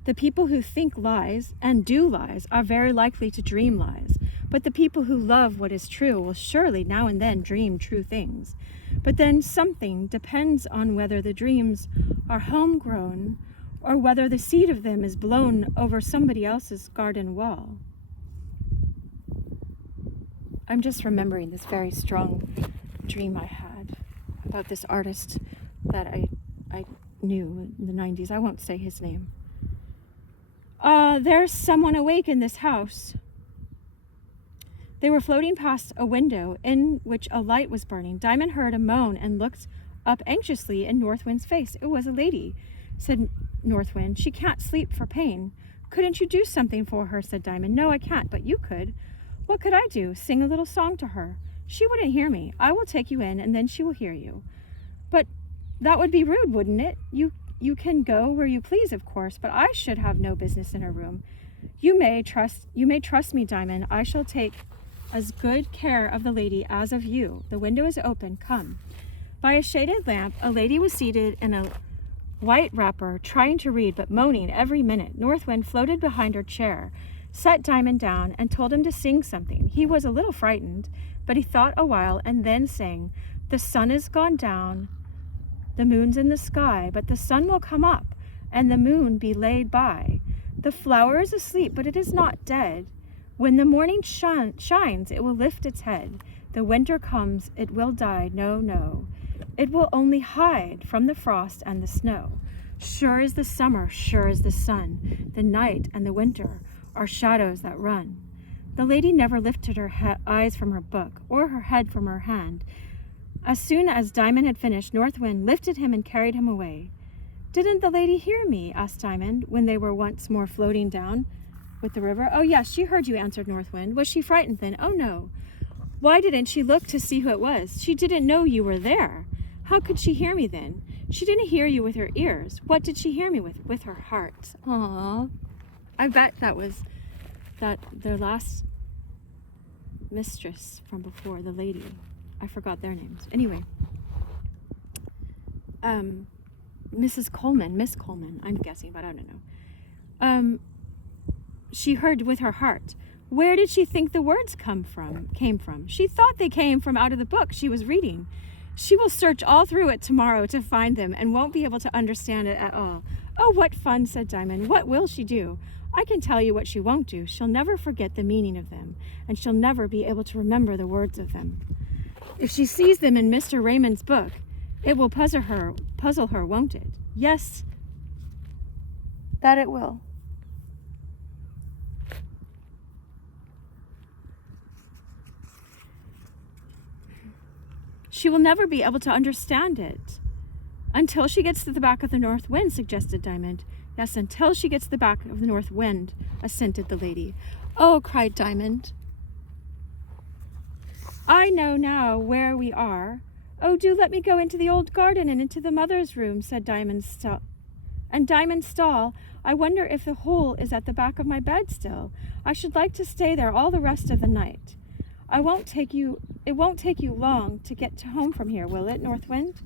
The people who think lies and do lies are very likely to dream lies. But the people who love what is true will surely now and then dream true things. But then something depends on whether the dreams are homegrown or whether the seed of them is blown over somebody else's garden wall. I'm just remembering this very strong dream I had about this artist that I knew in the 90s. I won't say his name. There's someone awake in this house. They were floating past a window in which a light was burning. Diamond heard a moan and looked up anxiously in North Wind's face. It was a lady, said North Wind. She can't sleep for pain. Couldn't you do something for her, said Diamond. No, I can't, but you could. What could I do? Sing a little song to her. She wouldn't hear me. I will take you in, and then she will hear you. But that would be rude, wouldn't it? You can go where you please, of course, but I should have no business in her room. You may trust me, Diamond. I shall take as good care of the lady as of you. The window is open. Come. By a shaded lamp, a lady was seated in a white wrapper, trying to read, but moaning every minute. North Wind floated behind her chair, set Diamond down, and told him to sing something. He was a little frightened, but he thought a while and then sang, "The sun is gone down, the moon's in the sky, but the sun will come up, and the moon be laid by. The flower is asleep, but it is not dead. When the morning shines, it will lift its head. The winter comes, it will die. No, no. It will only hide from the frost and the snow. Sure is the summer, sure is the sun. The night and the winter are shadows that run." The lady never lifted her eyes from her book or her head from her hand. As soon as Diamond had finished, North Wind lifted him and carried him away. "Didn't the lady hear me?" asked Diamond, when they were once more floating down with the river. "Oh, yes, she heard you," answered North Wind. "Was she frightened then?" "Oh, no." "Why didn't she look to see who it was?" "She didn't know you were there." "How could she hear me then?" "She didn't hear you with her ears." "What did she hear me with?" "With her heart." Aww. I bet that was their last mistress from before, the lady. I forgot their names. Anyway. Miss Coleman, I'm guessing, but I don't know. She heard with her heart. Where did she think the words came from? She thought they came from out of the book she was reading. She will search all through it tomorrow to find them and won't be able to understand it at all. "Oh, what fun," said Diamond. "What will she do?" "I can tell you what she won't do. She'll never forget the meaning of them, and she'll never be able to remember the words of them. If she sees them in Mr. Raymond's book, it will puzzle her, won't it?" "Yes, that it will." "She will never be able to understand it." "Until she gets to the back of the North Wind," suggested Diamond. "Yes, until she gets to the back of the North Wind," assented the lady. "Oh," cried Diamond, "I know now where we are." "Oh, do let me go into the old garden and into the mother's room," said Diamond's stall. "I wonder if the hole is at the back of my bed still. I should like to stay there all the rest of the night." It won't take you long to get home from here, will it, North Wind?"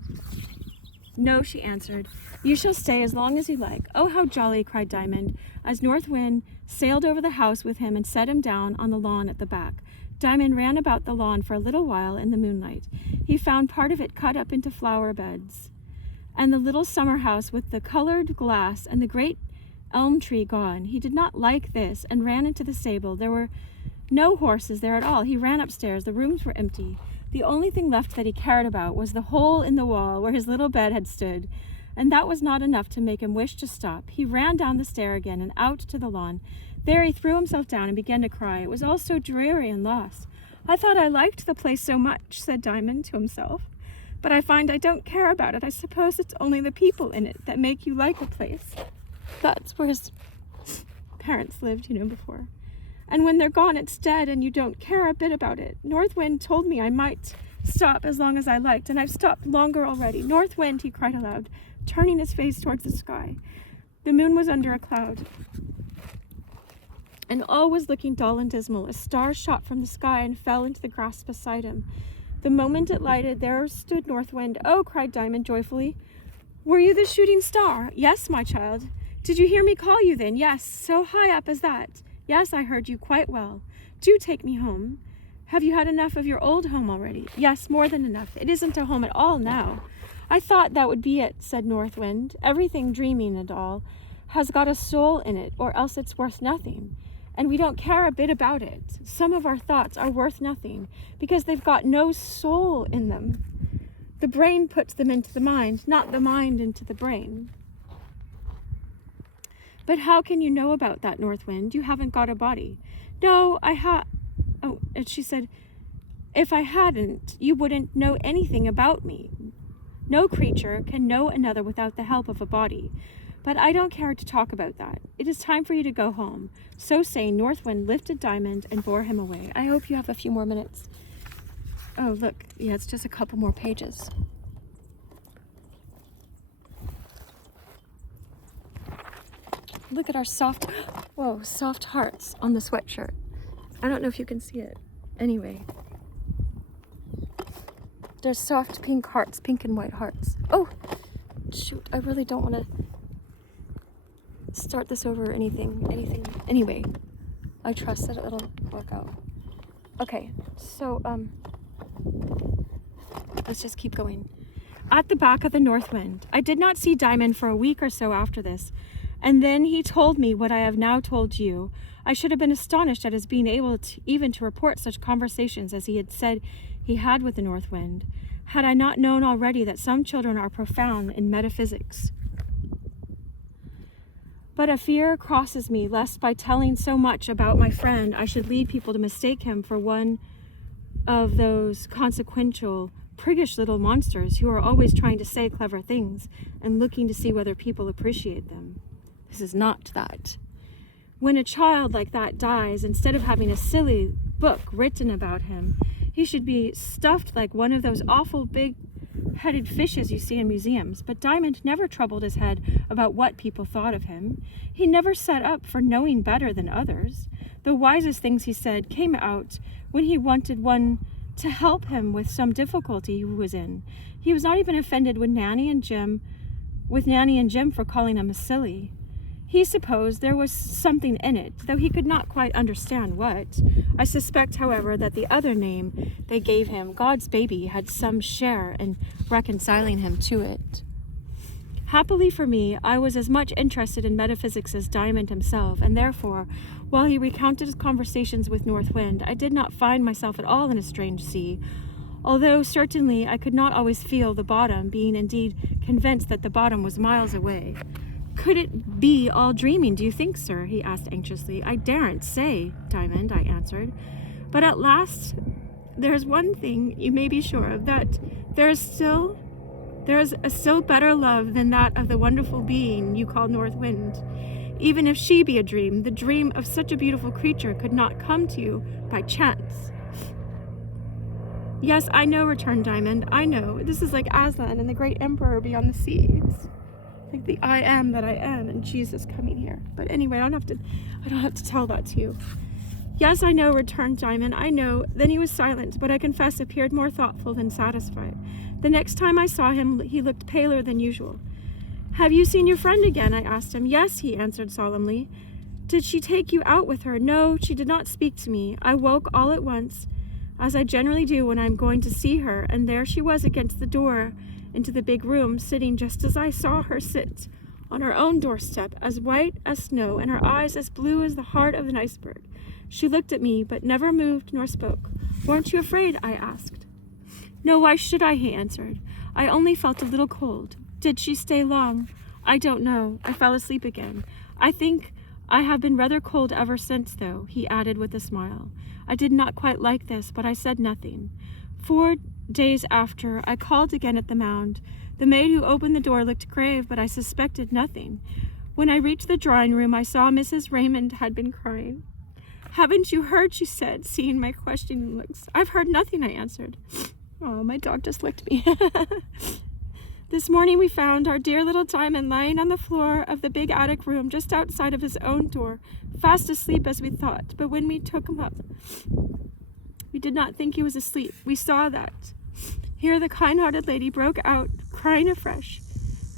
"No," she answered. "You shall stay as long as you like." "Oh, how jolly," cried Diamond, as North Wind sailed over the house with him and set him down on the lawn at the back. Diamond ran about the lawn for a little while in the moonlight. He found part of it cut up into flower beds, and the little summer house with the colored glass and the great elm tree gone. He did not like this and ran into the stable. There were no horses there at all. He ran upstairs. The rooms were empty. The only thing left that he cared about was the hole in the wall where his little bed had stood, and that was not enough to make him wish to stop. He ran down the stair again and out to the lawn. There he threw himself down and began to cry. It was all so dreary and lost. "I thought I liked the place so much," said Diamond to himself, "but I find I don't care about it. I suppose it's only the people in it that make you like a place." That's where his parents lived, before. "And when they're gone, it's dead, and you don't care a bit about it. North Wind told me I might stop as long as I liked, and I've stopped longer already. North Wind," he cried aloud, turning his face towards the sky. The moon was under a cloud, and all was looking dull and dismal. A star shot from the sky and fell into the grass beside him. The moment it lighted, there stood North Wind. "Oh," cried Diamond joyfully, "were you the shooting star?" "Yes, my child." "Did you hear me call you then?" "Yes." "So high up as that?" "Yes, I heard you quite well." "Do take me home." "Have you had enough of your old home already?" "Yes, more than enough. It isn't a home at all now." "I thought that would be it," said North Wind. "Everything, dreaming and all, has got a soul in it, or else it's worth nothing. And we don't care a bit about it. Some of our thoughts are worth nothing because they've got no soul in them. The brain puts them into the mind, not the mind into the brain." "But how can you know about that, North Wind? You haven't got a body." "No, Oh, and she said, "If I hadn't, you wouldn't know anything about me. No creature can know another without the help of a body. But I don't care to talk about that. It is time for you to go home." So saying, North Wind lifted Diamond and bore him away. I hope you have a few more minutes. Oh, look. Yeah, it's just a couple more pages. Look at our soft hearts on the sweatshirt. I don't know if you can see it. Anyway. There's soft pink hearts, pink and white hearts. Oh, shoot. I really don't want to start this over or anything. Anyway, I trust that it'll work out. Okay, so, let's just keep going. At the back of the North Wind. I did not see Diamond for a week or so after this, and then he told me what I have now told you. I should have been astonished at his being able even to report such conversations as he had said he had with the North Wind, had I not known already that some children are profound in metaphysics. But a fear crosses me, lest by telling so much about my friend, I should lead people to mistake him for one of those consequential priggish little monsters who are always trying to say clever things and looking to see whether people appreciate them. This is not that. When a child like that dies, instead of having a silly book written about him, he should be stuffed like one of those awful big-headed fishes you see in museums. But Diamond never troubled his head about what people thought of him. He never set up for knowing better than others. The wisest things he said came out when he wanted one to help him with some difficulty he was in. He was not even offended with Nanny and Jim for calling him a silly. He supposed there was something in it, though he could not quite understand what. I suspect, however, that the other name they gave him, God's baby, had some share in reconciling him to it. Happily for me, I was as much interested in metaphysics as Diamond himself, and therefore, while he recounted his conversations with North Wind, I did not find myself at all in a strange sea, although certainly I could not always feel the bottom, being indeed convinced that the bottom was miles away. Could it be all dreaming, do you think, sir? He asked anxiously. I daren't say, Diamond, I answered. But at last, there is one thing you may be sure of, that there is a still better love than that of the wonderful being you call North Wind. Even if she be a dream, the dream of such a beautiful creature could not come to you by chance. Yes, I know, returned Diamond. I know. This is like Aslan and the great emperor beyond the seas. Like the I am that I am and Jesus coming here. But anyway, I don't have to tell that to you. Yes, I know, returned Diamond. I know. Then he was silent, but I confess appeared more thoughtful than satisfied. The next time I saw him, he looked paler than usual. Have you seen your friend again? I asked him. Yes, he answered solemnly. Did she take you out with her? No, she did not speak to me. I woke all at once, as I generally do when I am going to see her, and there she was against the door into the big room, sitting just as I saw her sit, on her own doorstep, as white as snow, and her eyes as blue as the heart of an iceberg. She looked at me, but never moved nor spoke. Weren't you afraid? I asked. No, why should I? He answered. I only felt a little cold. Did she stay long? I don't know. I fell asleep again. I think I have been rather cold ever since, though, he added with a smile. I did not quite like this, but I said nothing. 4 days after, I called again at the Mound. The maid who opened the door looked grave, but I suspected nothing. When I reached the drawing room, I saw Mrs. Raymond had been crying. Haven't you heard? She said, seeing my questioning looks. I've heard nothing, I answered. Oh, my dog just licked me. This morning we found our dear little Diamond lying on the floor of the big attic room just outside of his own door, fast asleep as we thought. But when we took him up, we did not think he was asleep. We saw that. Here the kind-hearted lady broke out, crying afresh.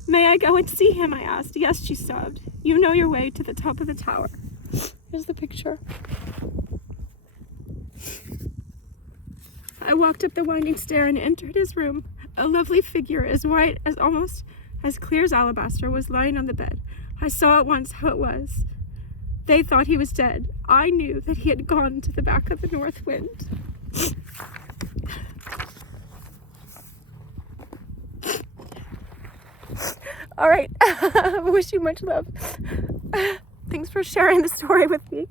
May I go and see him? I asked. Yes, she sobbed. You know your way to the top of the tower. Here's the picture. I walked up the winding stair and entered his room. A lovely figure, as white as almost as clear as alabaster, was lying on the bed. I saw at once how it was. They thought he was dead. I knew that he had gone to the back of the North Wind. All right. I wish you much love. Thanks for sharing the story with me.